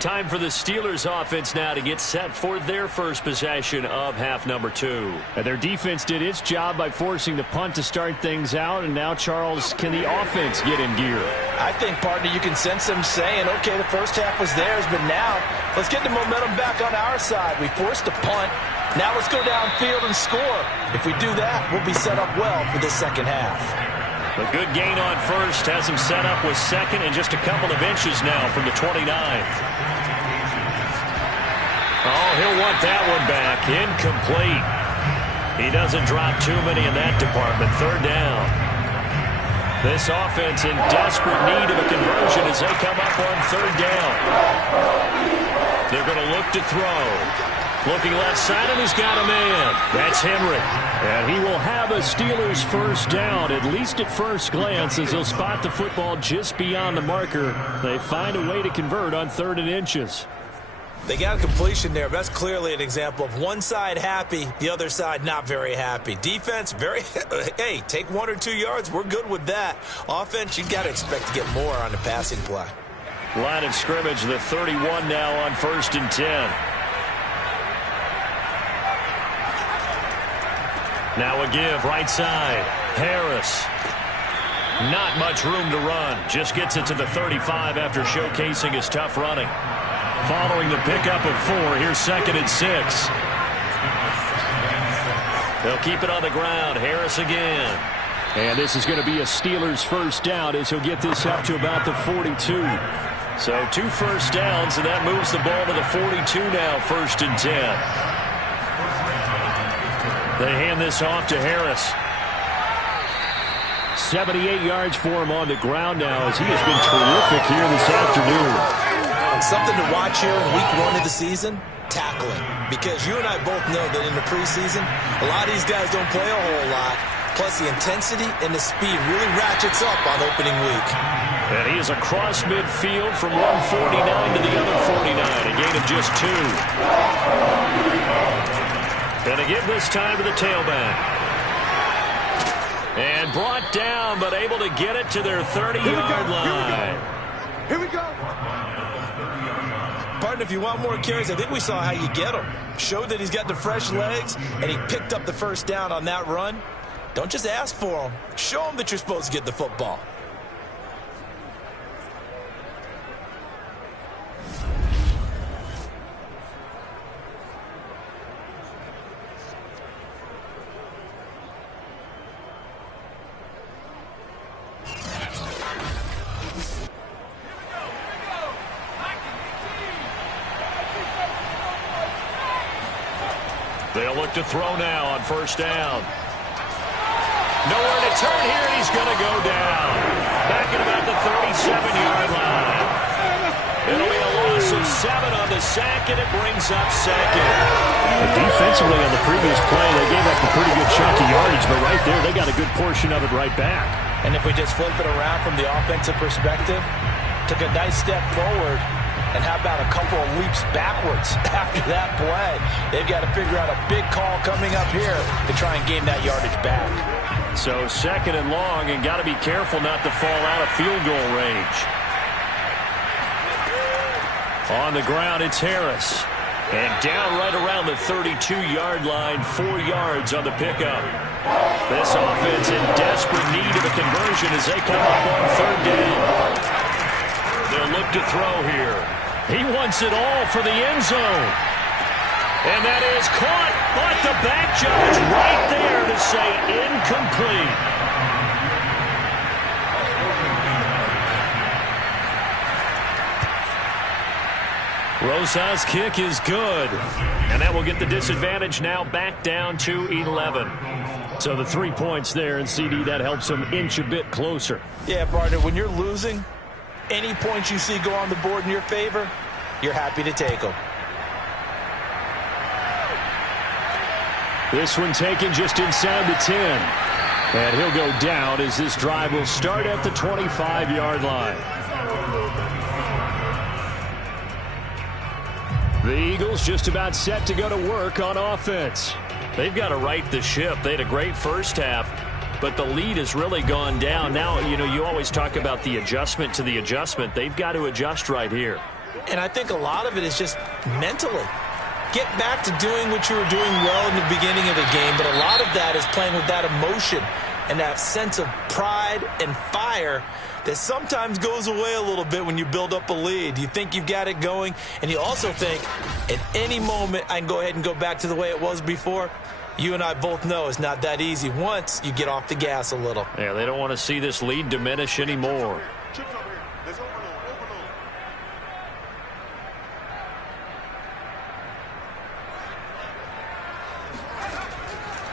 Time for the Steelers offense now to get set for their first possession of half number 2. And their defense did its job by forcing the punt to start things out. And now, Charles, can the offense get in gear? I think, partner, you can sense them saying, okay, the first half was theirs, but now let's get the momentum back on our side. We forced a punt. Now let's go downfield and score. If we do that, we'll be set up well for the second half. A good gain on first has him set up with second and just a couple of inches now from the 29. Oh, he'll want that one back. Incomplete. He doesn't drop too many in that department. 3rd down. This offense in desperate need of a conversion as they come up on 3rd down. They're going to look to throw. Looking left side, and he's got a man. That's Henry. And he will have a Steelers first down, at least at first glance, as he'll spot the football just beyond the marker. They find a way to convert on 3rd and inches. They got a completion there. That's clearly an example of one side happy, the other side not very happy. Defense, hey, take 1 or 2 yards. We're good with that. Offense, you got to expect to get more on the passing play. Line of scrimmage, the 31 now on 1st and 10. Now a give, right side. Harris. Not much room to run. Just gets it to the 35 after showcasing his tough running. Following the pickup of 4, here's 2nd and 6. They'll keep it on the ground. Harris again. And this is going to be a Steelers first down as he'll get this up to about the 42. So 2 first downs, and that moves the ball to the 42 now, 1st and 10. They hand this off to Harris. 78 yards for him on the ground now as he has been terrific here this afternoon. Something to watch here in week 1 of the season, tackling. Because you and I both know that in the preseason, a lot of these guys don't play a whole lot. Plus the intensity and the speed really ratchets up on opening week. And he is across midfield from one 49 to the other 49. A gain of just 2. Going to give this time to the tailback. And brought down, but able to get it to their 30-yard line. Here we go. Partner, if you want more carries, I think we saw how you get him. Showed that he's got the fresh legs, and he picked up the first down on that run. Don't just ask for him. Show him that you're supposed to get the football. They'll look to throw now on 1st down. Nowhere to turn here, and he's going to go down. Back at about the 37-yard line. It'll be a loss of 7 on the sack, and it brings up 2nd. Defensively on the previous play, they gave up a pretty good chunk of yardage, but right there, they got a good portion of it right back. And if we just flip it around from the offensive perspective, took a nice step forward, and how about a couple of leaps backwards after that play? They've got to figure out a big call coming up here to try and gain that yardage back. So 2nd and long, and got to be careful not to fall out of field goal range. On the ground, it's Harris. And down right around the 32-yard line, 4 yards on the pickup. This offense in desperate need of a conversion as they come up on 3rd down. They'll look to throw here. He wants it all for the end zone. And that is caught, but the back judge right there to say incomplete. Rosa's kick is good. And that will get the disadvantage now back down to 11. So the 3 points there, and CD, that helps them inch a bit closer. Yeah, partner, when you're losing, any points you see go on the board in your favor, you're happy to take them. This one taken just inside the 10. And he'll go down as this drive will start at the 25-yard line. The Eagles just about set to go to work on offense. They've got to right the ship. They had a great first half, but the lead has really gone down. Now, you know, you always talk about the adjustment to the adjustment. They've got to adjust right here. And I think a lot of it is just mentally. Get back to doing what you were doing well in the beginning of the game, but a lot of that is playing with that emotion and that sense of pride and fire that sometimes goes away a little bit when you build up a lead. You think you've got it going, and you also think at any moment I can go ahead and go back to the way it was before. You and I both know it's not that easy once you get off the gas a little. Yeah, they don't want to see this lead diminish anymore.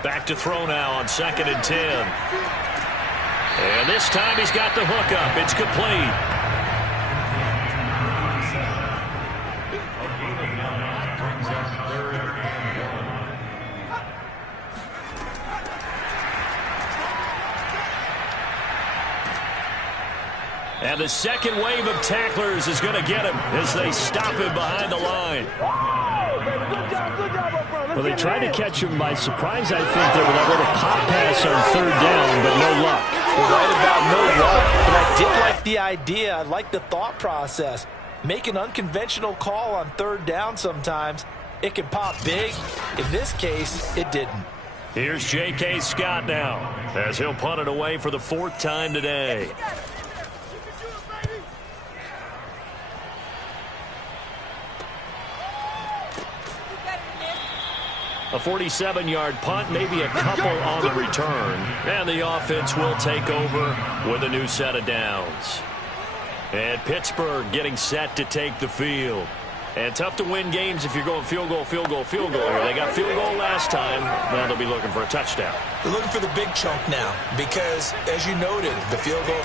Back to throw now on 2nd and 10. And this time he's got the hook up. It's complete. And the second wave of tacklers is going to get him as they stop him behind the line. Well, they tried to catch him by surprise, I think, there with that little pop pass on 3rd down, but no luck. You're right about no luck, but I did like the idea. I like the thought process. Make an unconventional call on 3rd down sometimes. It can pop big. In this case, it didn't. Here's J.K. Scott now as he'll punt it away for the 4th time today. A 47-yard punt, maybe a couple on the return. And the offense will take over with a new set of downs. And Pittsburgh getting set to take the field. And tough to win games if you're going field goal, field goal, field goal here. They got field goal last time. Now they'll be looking for a touchdown. They're looking for the big chunk now because, as you noted, the field goal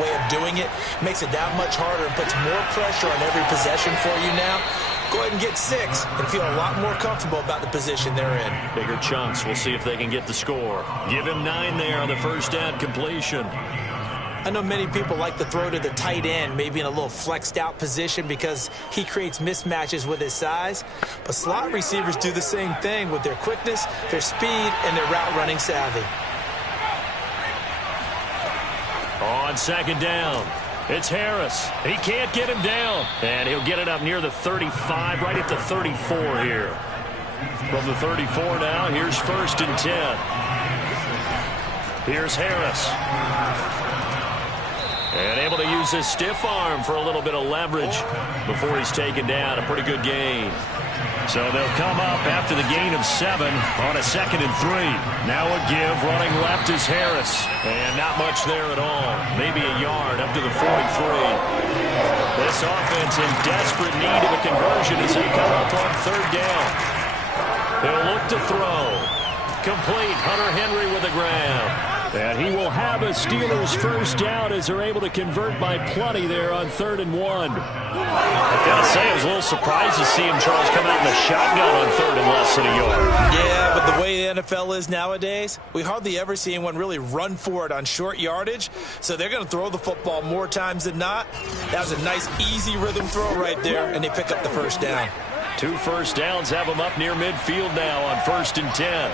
way of doing it makes it that much harder and puts more pressure on every possession for you now. Go ahead and get 6 and feel a lot more comfortable about the position they're in. Bigger chunks. We'll see if they can get the score. Give him 9 there on the first down completion. I know many people like to throw to the tight end, maybe in a little flexed out position because he creates mismatches with his size. But slot receivers do the same thing with their quickness, their speed, and their route running savvy. On 2nd down. It's Harris. He can't get him down. And he'll get it up near the 35, right at the 34 here. From the 34 now, here's 1st and 10. Here's Harris. And able to use his stiff arm for a little bit of leverage before he's taken down. A pretty good gain. So they'll come up after the gain of 7 on a 2nd and 3. Now a give. Running left is Harris. And not much there at all. Maybe a yard up to the 43. This offense in desperate need of a conversion as they come up on 3rd down. He'll look to throw. Complete. Hunter Henry with the grab. And he will have a Steelers first down as they're able to convert by plenty there on 3rd and 1. I've got to say, I was a little surprised to see him, Charles, come out in the shotgun on 3rd and less than a yard. Yeah, but the way the NFL is nowadays, we hardly ever see anyone really run for it on short yardage. So they're going to throw the football more times than not. That was a nice, easy rhythm throw right there, and they pick up the first down. 2 first downs have them up near midfield now on 1st and 10.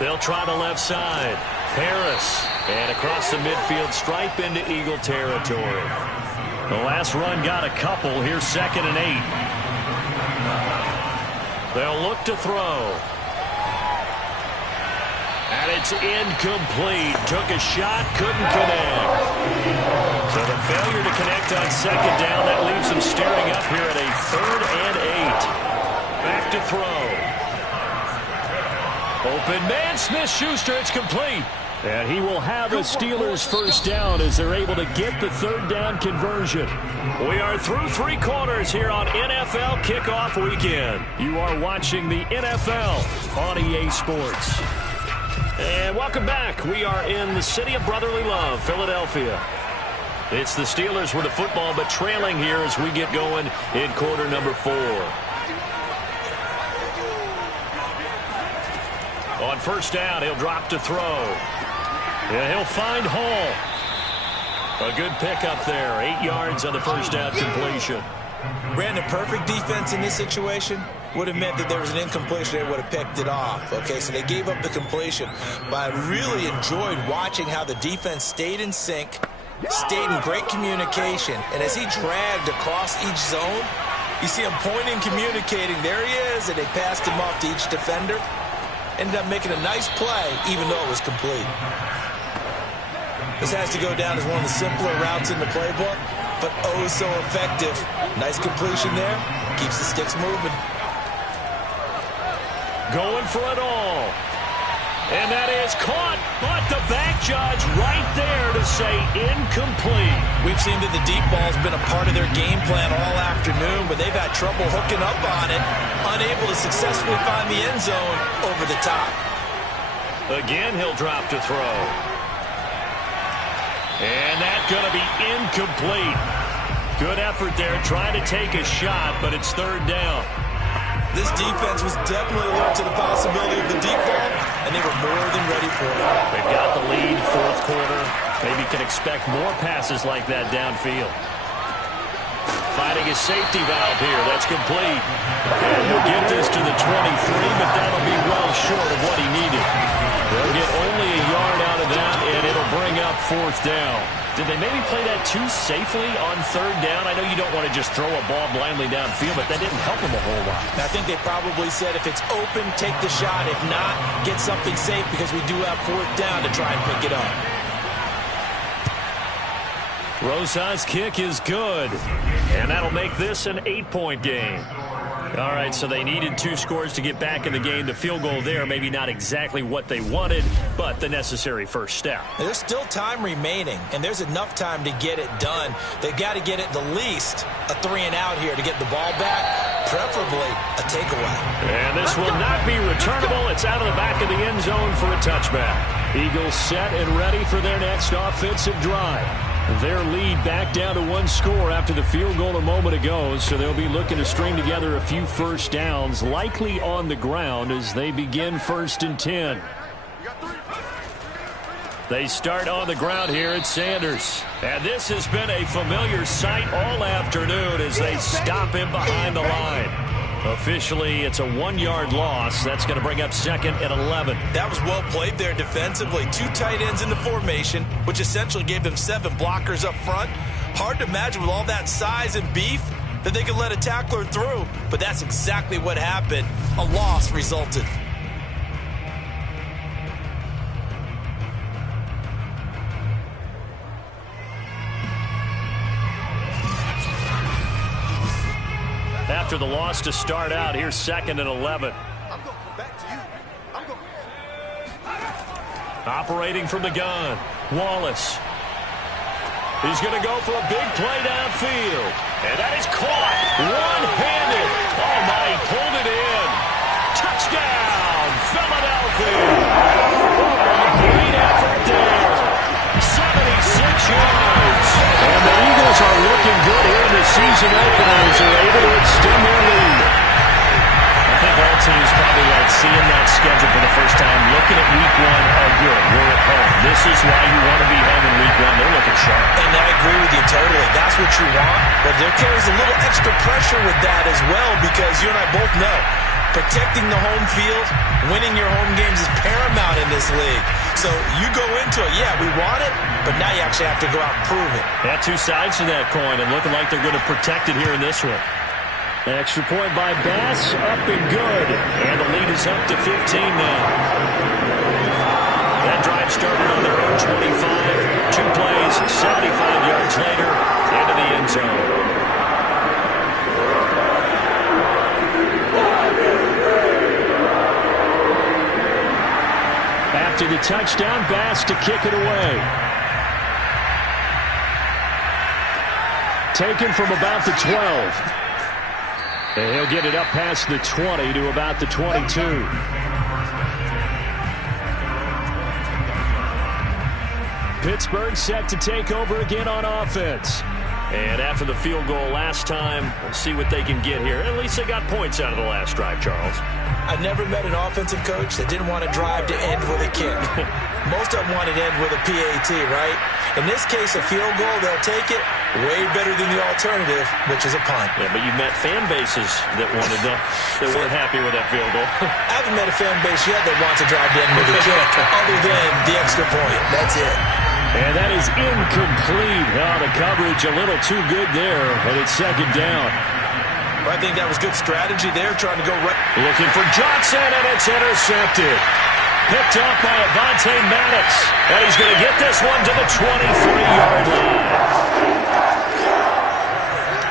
They'll try the left side. Harris. And across the midfield stripe into Eagle territory. The last run got a couple. Here's 2nd and 8. They'll look to throw. And it's incomplete. Took a shot, couldn't connect. So the failure to connect on 2nd down, that leaves them staring up here at a 3rd and 8. Back to throw. Open man, Smith-Schuster, it's complete. And he will have a Steelers first down as they're able to get the 3rd down conversion. We are through 3 quarters here on NFL Kickoff Weekend. You are watching the NFL on EA Sports. And welcome back. We are in the city of brotherly love, Philadelphia. It's the Steelers with the football, but trailing here as we get going in quarter number 4. On first down, he'll drop to throw. And he'll find Hall. A good pickup there. 8 yards on the first down completion. Brandon, perfect defense in this situation would have meant that there was an incompletion. They would have picked it off. Okay, so they gave up the completion. But I really enjoyed watching how the defense stayed in sync, stayed in great communication. And as he dragged across each zone, you see him pointing, communicating. There he is, and they passed him off to each defender. Ended up making a nice play, even though it was complete. This has to go down as one of the simpler routes in the playbook, but oh so effective. Nice completion there. Keeps the sticks moving. Going for it all. And that is caught, but the back judge right there to say incomplete. We've seen that the deep ball's been a part of their game plan all afternoon, but they've had trouble hooking up on it, unable to successfully find the end zone over the top. Again, he'll drop to throw. And that's going to be incomplete. Good effort there, trying to take a shot, but it's 3rd down. This defense was definitely alert to the possibility of the deep ball, and they were more than ready for it. They've got the lead, 4th quarter. Maybe can expect more passes like that downfield. Finding a safety valve here. That's complete. And he'll get this to the 23, but that'll be well short of what he needed. They'll get only a yard out of that, and it'll bring up 4th down. Did they maybe play that too safely on 3rd down? I know you don't want to just throw a ball blindly downfield, but that didn't help them a whole lot. I think they probably said if it's open, take the shot. If not, get something safe because we do have 4th down to try and pick it up. Rosas' kick is good, and that'll make this an 8-point game. All right, so they needed 2 scores to get back in the game. The field goal there, maybe not exactly what they wanted, but the necessary first step. There's still time remaining, and there's enough time to get it done. They've got to get at the least a 3-and-out here to get the ball back, preferably a takeaway. And this will not be returnable. It's out of the back of the end zone for a touchback. Eagles set and ready for their next offensive drive. Their lead back down to 1 score after the field goal a moment ago, so they'll be looking to string together a few first downs, likely on the ground as they begin 1st and 10. They start on the ground here at Sanders. And this has been a familiar sight all afternoon as they stop him behind the line. Officially, it's a 1-yard loss. That's going to bring up 2nd and 11. That was well played there defensively. 2 tight ends in the formation, which essentially gave them 7 blockers up front. Hard to imagine with all that size and beef that they could let a tackler through. But that's exactly what happened. A loss resulted. After the loss to start out, here's 2nd and 11. Operating from the gun, Wallace. He's going to go for a big play downfield. And that is caught one-handed. Oh, my, he pulled it in. Touchdown, Philadelphia. Great effort there. 76 yards. And the Eagles are looking good here in the season opener as they're able to extend their lead. I think all teams probably like seeing that schedule for the first time, looking at week 1, oh good, we're at home. This is why you want to be home in week 1. They're looking sharp. And I agree with you totally. That's what you want. But there carries a little extra pressure with that as well because you and I both know Protecting the home field, winning your home games is paramount in this league. So you go into it, yeah, we want it, but now you actually have to go out and prove it. Yeah, two sides to that coin, and looking like they're going to protect it here in this one. Extra point by Bass, up and good. And the lead is up to 15 now. That drive started on their own 25. 2 plays, 75 yards later, into the end zone. After the touchdown, Bass to kick it away. Taken from about the 12. And he'll get it up past the 20 to about the 22. Pittsburgh set to take over again on offense. And after the field goal last time, we'll see what they can get here. At least they got points out of the last drive, Charles. I never met an offensive coach that didn't want to drive to end with a kick. Most of them wanted to end with a PAT, right? In this case, a field goal, they'll take it. Way better than the alternative, which is a punt. Yeah, but you've met fan bases that wanted that weren't happy with that field goal. I haven't met a fan base yet that wants to drive to end with a kick, other than the extra point. That's it. And that is incomplete. Oh, the coverage a little too good there, and it's second down. Well, I think that was good strategy there, trying to go right. Looking for Johnson, and it's intercepted. Picked up by Avonte Maddox. And he's going to get this one to the 23-yard line.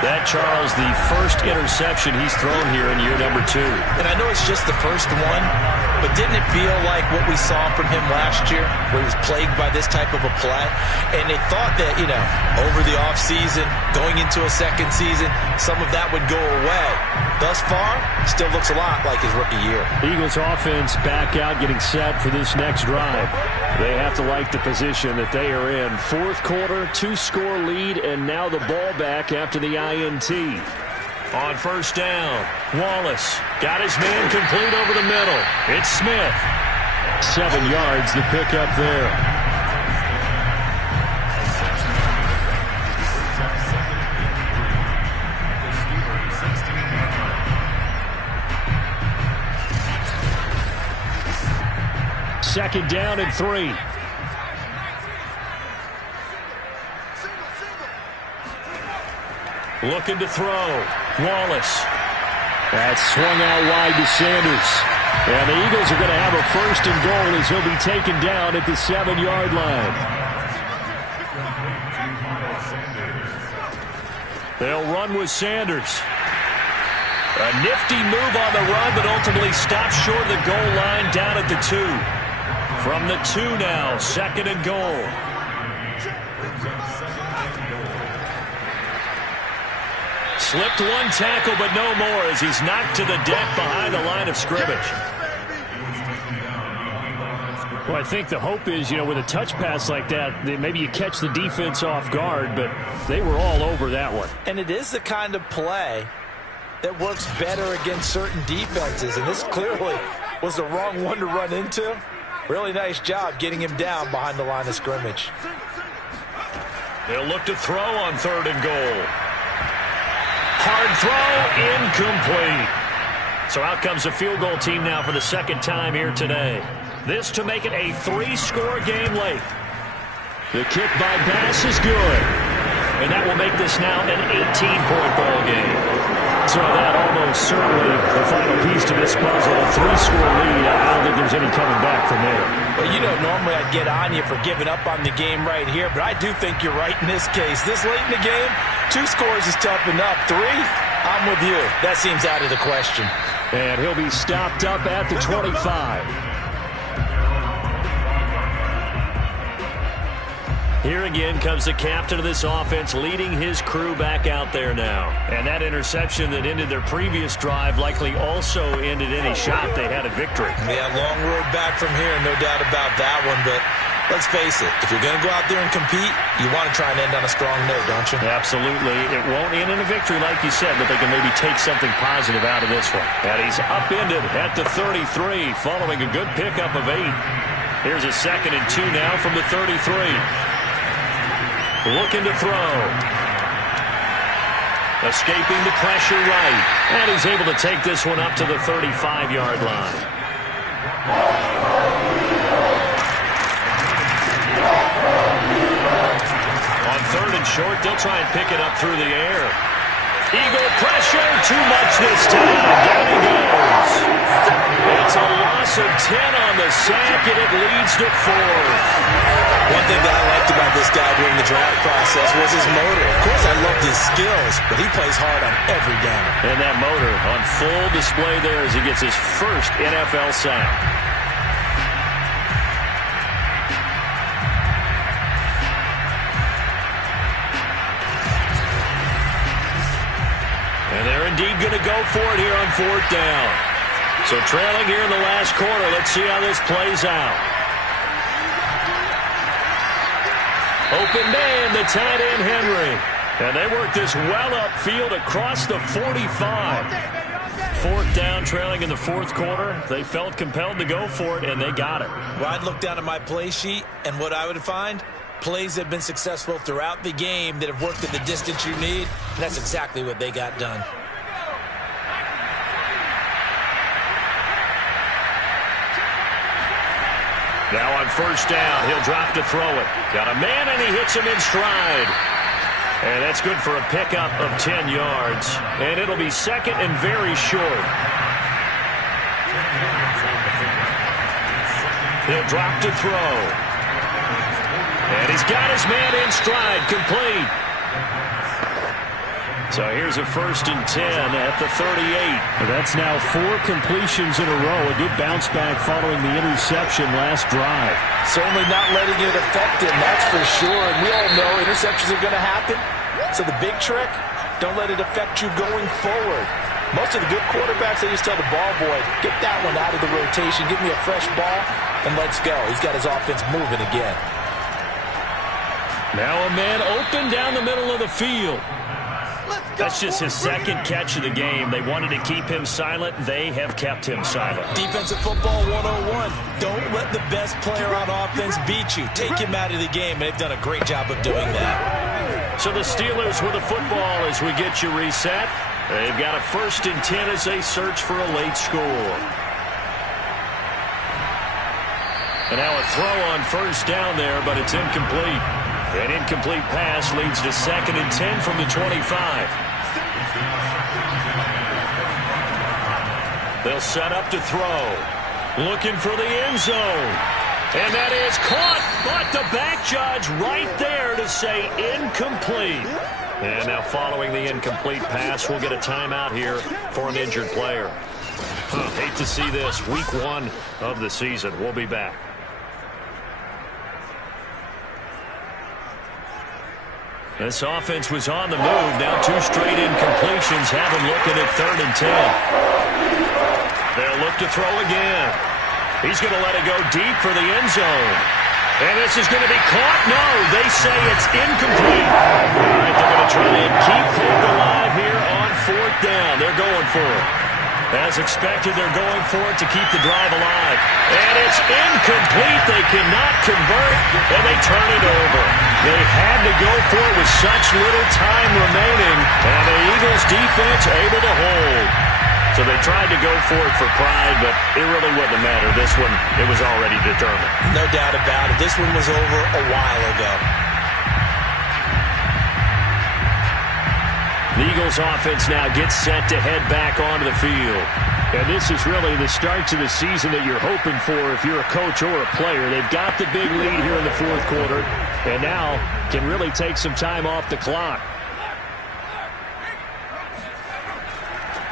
That, Charles, the first interception he's thrown here in year number 2. And I know it's just the first one, but didn't it feel like what we saw from him last year, where he was plagued by this type of a play? And they thought that, over the offseason, going into a second season, some of that would go away. Thus far, still looks a lot like his rookie year. Eagles offense back out, getting set for this next drive. They have to like the position that they are in. Fourth quarter, 2-score lead, and now the ball back after the INT. On first down, Wallace got his man complete over the middle. It's Smith. 7 yards, the pickup there. Second down and 3. Looking to throw. Wallace. That's swung out wide to Sanders. And the Eagles are going to have a first and goal as he'll be taken down at the 7-yard line. They'll run with Sanders. A nifty move on the run, but ultimately stops short of the goal line down at the 2. From the 2 now, second and goal. Slipped one tackle, but no more as he's knocked to the deck behind the line of scrimmage. Well, I think the hope is, with a touch pass like that, maybe you catch the defense off guard, but they were all over that one. And it is the kind of play that works better against certain defenses, and this clearly was the wrong one to run into. Really nice job getting him down behind the line of scrimmage. They'll look to throw on third and goal. Hard throw, incomplete. So out comes the field goal team now for the second time here today. This to make it a 3-score game late. The kick by Bass is good. And that will make this now an 18-point ball game. So that almost certainly the final piece to this puzzle. A 3-score lead. I don't think there's any coming back from there. Well, normally I'd get on you for giving up on the game right here, but I do think you're right in this case. This late in the game, 2 scores is tough enough. 3, I'm with you. That seems out of the question. And he'll be stopped up at the 25. Here again comes the captain of this offense, leading his crew back out there now. And that interception that ended their previous drive likely also ended any shot they had at victory. Yeah, long road back from here, no doubt about that one. But let's face it, if you're going to go out there and compete, you want to try and end on a strong note, don't you? Absolutely. It won't end in a victory, like you said, but they can maybe take something positive out of this one. And he's upended at the 33, following a good pickup of 8. Here's a 2nd and 2 now from the 33. Looking to throw. Escaping the pressure right. And he's able to take this one up to the 35-yard line. On third and short, they'll try and pick it up through the air. Eagle pressure, too much this time. Down he goes. It's a loss of 10 on the sack, and it leads to 4th. One thing that I liked about this guy during the draft process was his motor. Of course, I loved his skills, but he plays hard on every down. And that motor on full display there as he gets his first NFL sack. And they're indeed going to go for it here on 4th down. So trailing here in the last quarter. Let's see how this plays out. Open man, the tight end, Henry. And they work this well upfield across the 45. 4th down, trailing in the 4th quarter. They felt compelled to go for it, and they got it. Well, I'd look down at my play sheet, and what I would find, plays that have been successful throughout the game that have worked at the distance you need, and that's exactly what they got done. Now on 1st down, he'll drop to throw it. Got a man, and he hits him in stride. And that's good for a pickup of 10 yards. And it'll be 2nd and very short. He'll drop to throw. And he's got his man in stride, complete. So here's a 1st and 10 at the 38. That's now 4 completions in a row. A good bounce back following the interception last drive. Certainly not letting it affect him, that's for sure. And we all know interceptions are going to happen. So the big trick, don't let it affect you going forward. Most of the good quarterbacks, they just tell the ball boy, get that one out of the rotation, give me a fresh ball, and let's go. He's got his offense moving again. Now a man open down the middle of the field. That's just his 2nd catch of the game. They wanted to keep him silent. They have kept him silent. Defensive football 101. Don't let the best player on offense beat you. Take him out of the game. They've done a great job of doing that. So the Steelers with the football as we get you reset. They've got a 1st and 10 as they search for a late score. And now a throw on 1st down there, but it's incomplete. An incomplete pass leads to 2nd and 10 from the 25. They'll set up to throw. Looking for the end zone. And that is caught, but the back judge right there to say incomplete. And now following the incomplete pass, we'll get a timeout here for an injured player. Hate to see this. Week 1 of the season. We'll be back. This offense was on the move. Now 2 straight incompletions have him looking at 3rd and 10. They'll look to throw again. He's going to let it go deep for the end zone. And this is going to be caught. No, they say it's incomplete. All right, they're going to try and keep hope alive here on 4th down. They're going for it. As expected, they're going for it to keep the drive alive. And it's incomplete. They cannot convert, and they turn it over. They had to go for it with such little time remaining, and the Eagles' defense able to hold. So they tried to go for it for pride, but it really wouldn't have mattered. This one, it was already determined. No doubt about it. This one was over a while ago. The Eagles offense now gets set to head back onto the field. And this is really the start to the season that you're hoping for if you're a coach or a player. They've got the big lead here in the 4th quarter, and now can really take some time off the clock.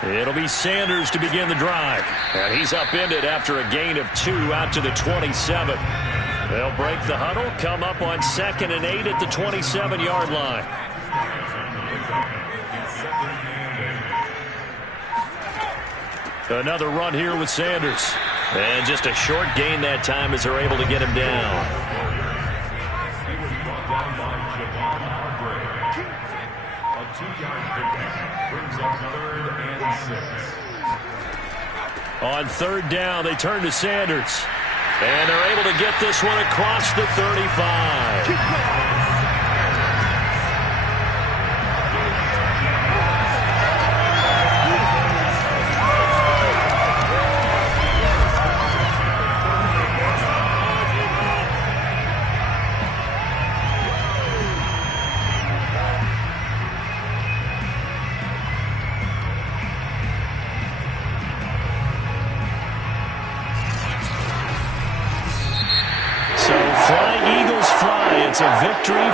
It'll be Sanders to begin the drive. And he's upended after a gain of 2 out to the 27. They'll break the huddle, come up on 2nd and 8 at the 27-yard line. Another run here with Sanders. And just a short gain that time as they're able to get him down. On 3rd down, they turn to Sanders. And they're able to get this one across the 35.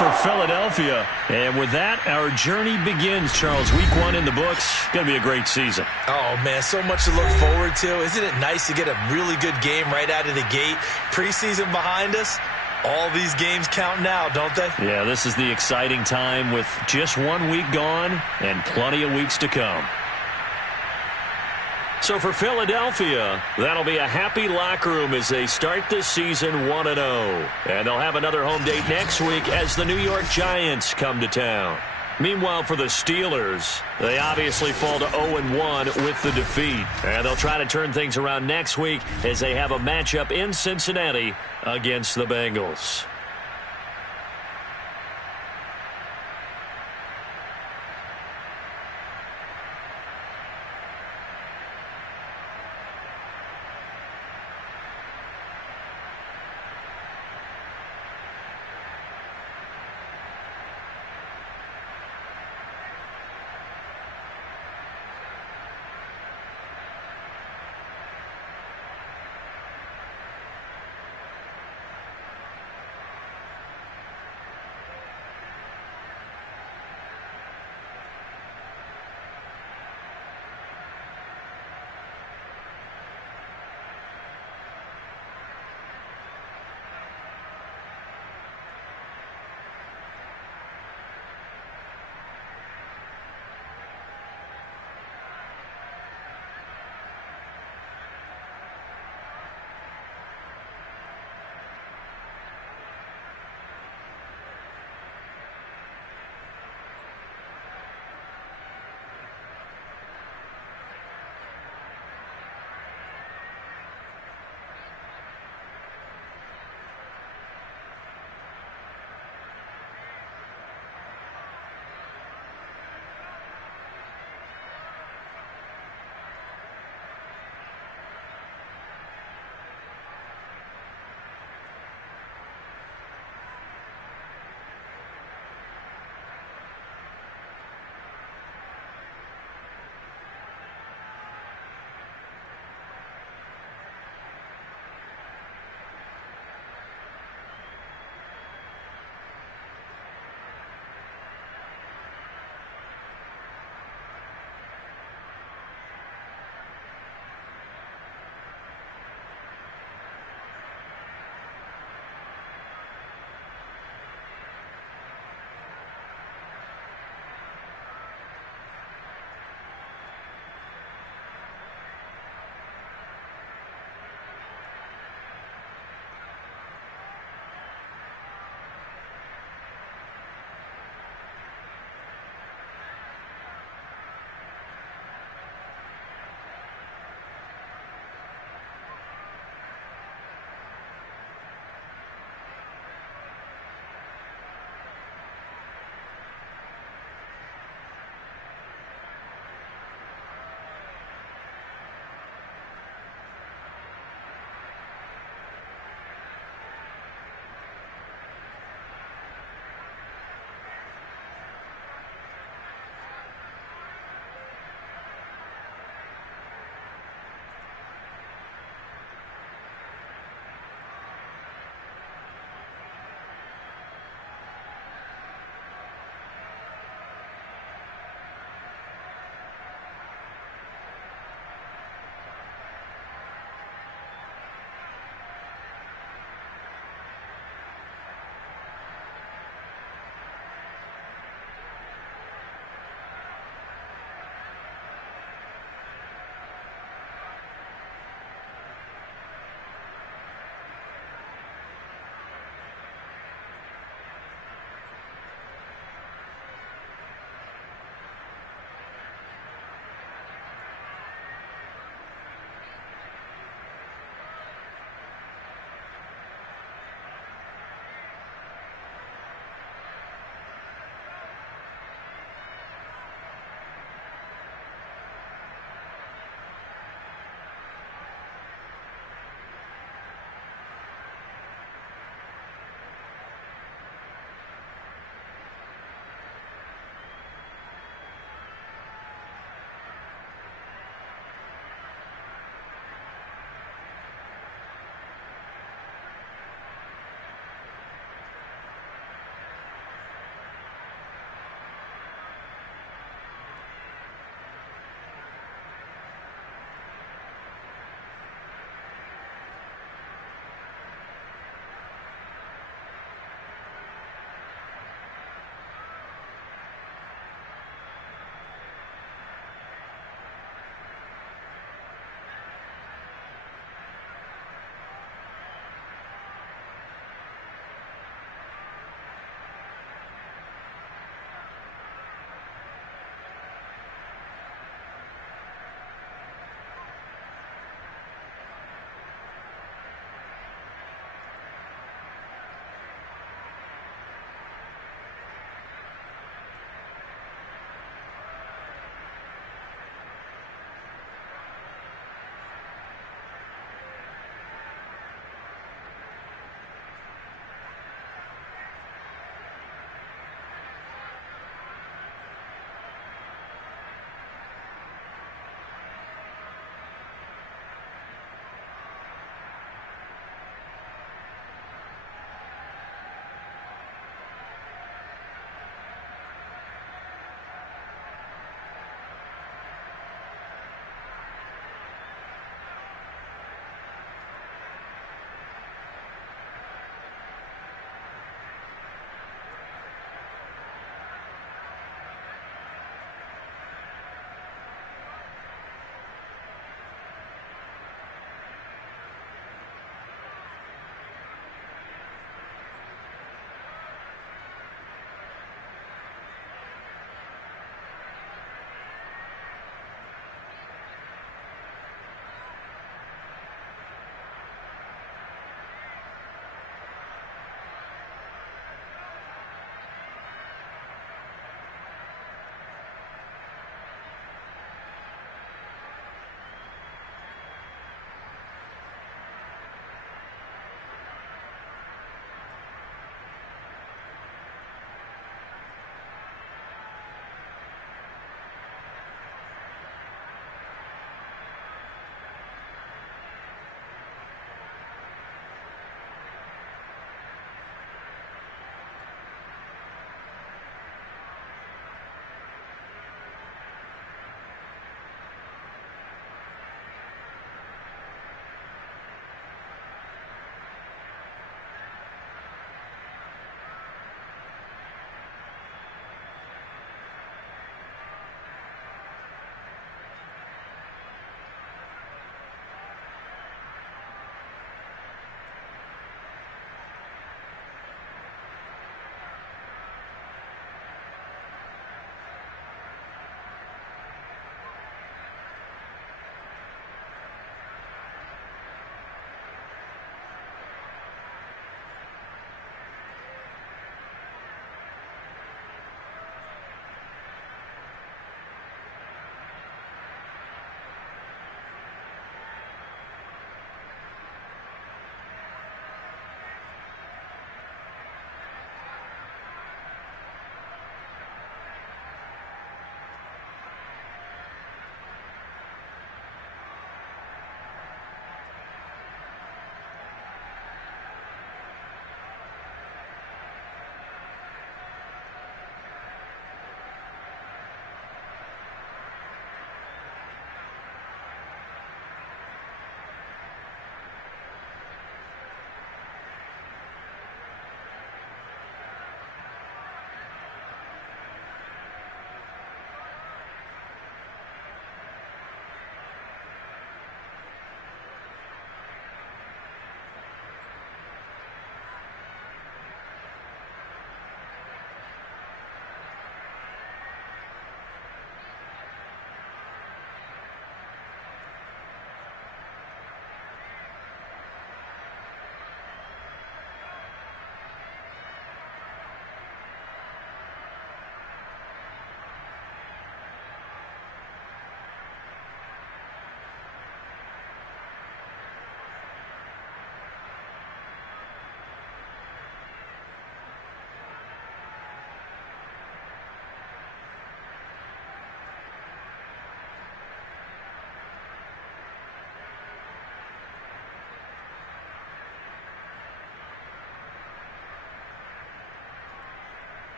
for Philadelphia. And with that, our journey begins, Charles. Week 1 in the books. Going to be a great season. Oh, man, so much to look forward to. Isn't it nice to get a really good game right out of the gate? Preseason behind us. All these games count now, don't they? Yeah, this is the exciting time with just 1 week gone and plenty of weeks to come. So for Philadelphia, that'll be a happy locker room as they start this season 1-0. And they'll have another home date next week as the New York Giants come to town. Meanwhile, for the Steelers, they obviously fall to 0-1 with the defeat. And they'll try to turn things around next week as they have a matchup in Cincinnati against the Bengals.